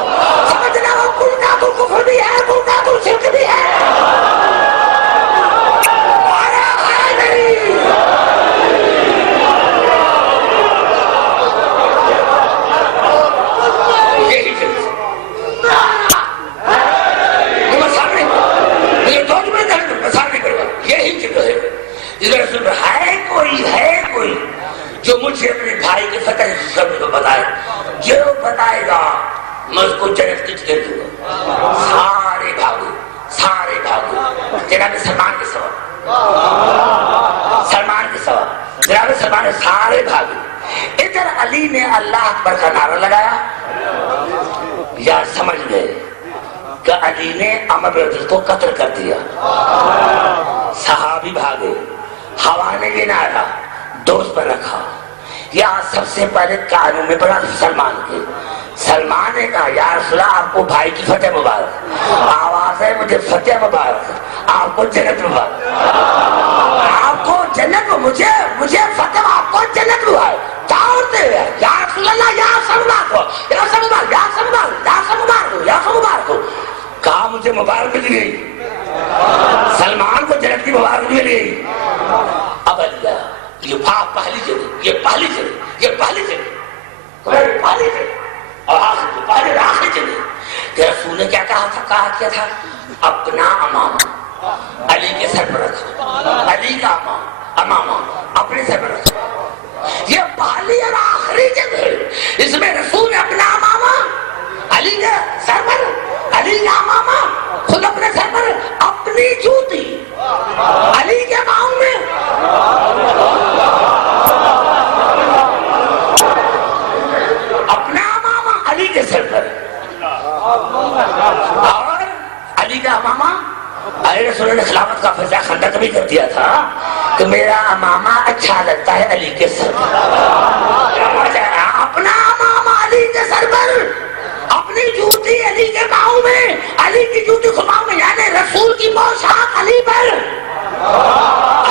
سمجھنا وہ کل کا کل کفر بھی ہے کل کا کل شرک بھی ہے. جو مجھے اپنے بھائی کے فتح کو بتائے جو بتائے گا میں اس کو جنت کی ٹکٹ دوں گا. سارے بھاگو جناب سلمان کے سوا جناب سلمان سارے بھاگو. ادھر علی نے اللہ اکبر کا نعرہ لگایا یا سمجھ گئے کہ علی نے عمر بن عبد کو قتل کر دیا. صحابی بھاگے ہوا نے یہ نعرہ دوست پر رکھا. یہاں سب سے پہلے کانوں میں پڑا سلمان کے. سلمان نے کہا یا رسول اللہ آپ کو بھائی کی فتح مبارک. آواز ہے مجھے فتح مبارک آپ کو جنت مبارک آپ کو جنت مجھے فتح آپ کو جنت مبارک. چاہتے ہوئے یا رسول اللہ یا سب مبارک ہو. کہا مجھے مبارک مل گئی سلمان کو جنت کی مبارک مل گئی. اب اللہ یہ پہلی جگہ اور آخری جگہ کہ رسول نے کیا کہا تھا اپنا امامہ علی کے سر پر رکھا. علی کا امامہ اپنے سر پر رکھا. یہ پہلی اور آخری جگہ ہے. اس میں رسول نے اپنا امامہ علی کے سر پر علی کا امامہ خود اپنے سر پر اپنی جوتی علی کے پاؤں میں اپنا امامہ علی کے سر پر اور علی کا امامہ علی رسول نے خلافت کا فیصلہ خندق بھی کر دیا تھا کہ میرا امامہ اچھا لگتا ہے علی کے سر پر. اپنا امامہ علی کے سر پر اپنی جوتی علی کے پاؤں میں علی کی جوتی خطاؤں میں یعنی رسول کی پوشاک علی پر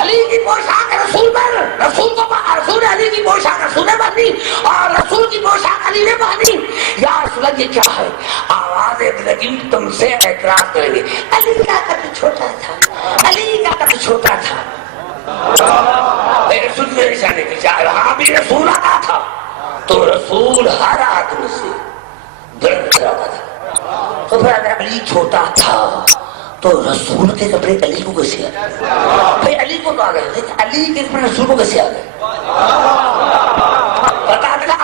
علی کی پوشاک رسول پر رسول نے علی کی پوشاک رسول نے پہنی اور رسول کی پوشاک علی نے پہنی. یا رسول اللہ یہ کیا ہے؟ آواز لیکن تم سے اعتراض کریں گے علی کا قد چھوٹا تھا رسول کے نشانے کی چاہے وہاں بھی رسول آتا تھا تو رسول ہر آدمی سے گرد کراتا تھا. تو پھر اگر علی چھوٹا تھا تو رسول کے کپڑے علی کو کیسے آ گئے؟ بھائی علی کو تو آ گئے لیکن علی کے کپڑے رسول کو کیسے آ گئے؟ بتا دلا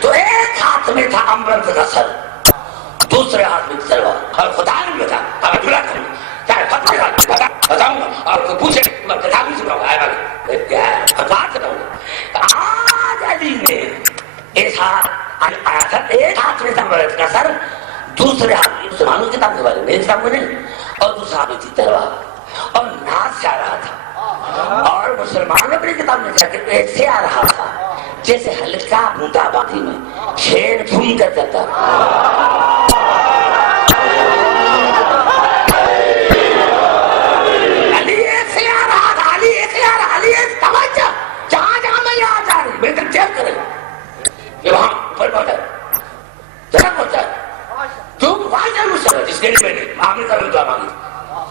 تو ایک ہاتھ میں تھا امرت کا سر دوسرے ہاتھ میں تلوار اور خدا میں تھا چاہے بتاؤں گا اور پوچھے میں کتاب بھی سناؤں گا آج علی نے ایک ہاتھ میں تھا امرت کا سر دوسرے ہاتھ میں مسلمانوں کی کتاب کے بارے میں، میری کتاب میں نہیں. اور دوسرا بھی تھی تلوار اور ناز جا رہا تھا، اور مسلمان اپنی کتاب میں جا کے ایسے آ رہا تھا جیسے ہلکا بوندا باندھی میں شیر گھوم کر جاتا. علی ایسے آ رہا تھا، علی ایسے آ رہا، علی ایسے توجہ جہاں جہاں میں یہاں جا رہی میرے تک چیک کرے یہ وہاں پر پہنچا ذرا پہنچا تم وہاں ضرور سر جس گیٹ میں نہیں آگے کرو دعا مانگی.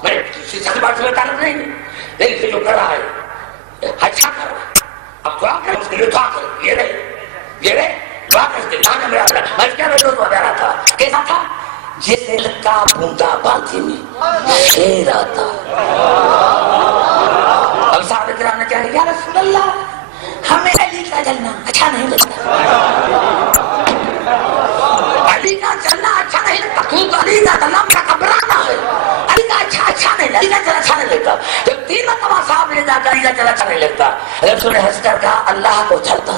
میں سچ بات سے تعلق نہیں، لیکن اسے جو کر رہا ہے اچھا کر رہا ہے. اب دعا کر اس کے لیے دعا کر، یہ رہے دعا کر کے دعا میرا میں کیا بیٹھوں تو رہا تھا. کیسا تھا؟ جیسے لکا بوندا باندھی میں شیر آتا. اب صحابہ کرام نے کہا یا رسول اللہ ہمیں علی کا جلنا اچھا نہیں لگتا، علی کا چلنا اچھا نہیں لگتا، تو علی کا چلنا متکبرانہ ہے، علی کا اچھا نہیں لگتا، علی کا چلنا اچھا نہیں لگتا. جب 3 مرتبہ صاحب نے کہا علی کا چلنا اچھا نہیں لگتا، رسول نے ہنس کر کہا اللہ کو چلتا.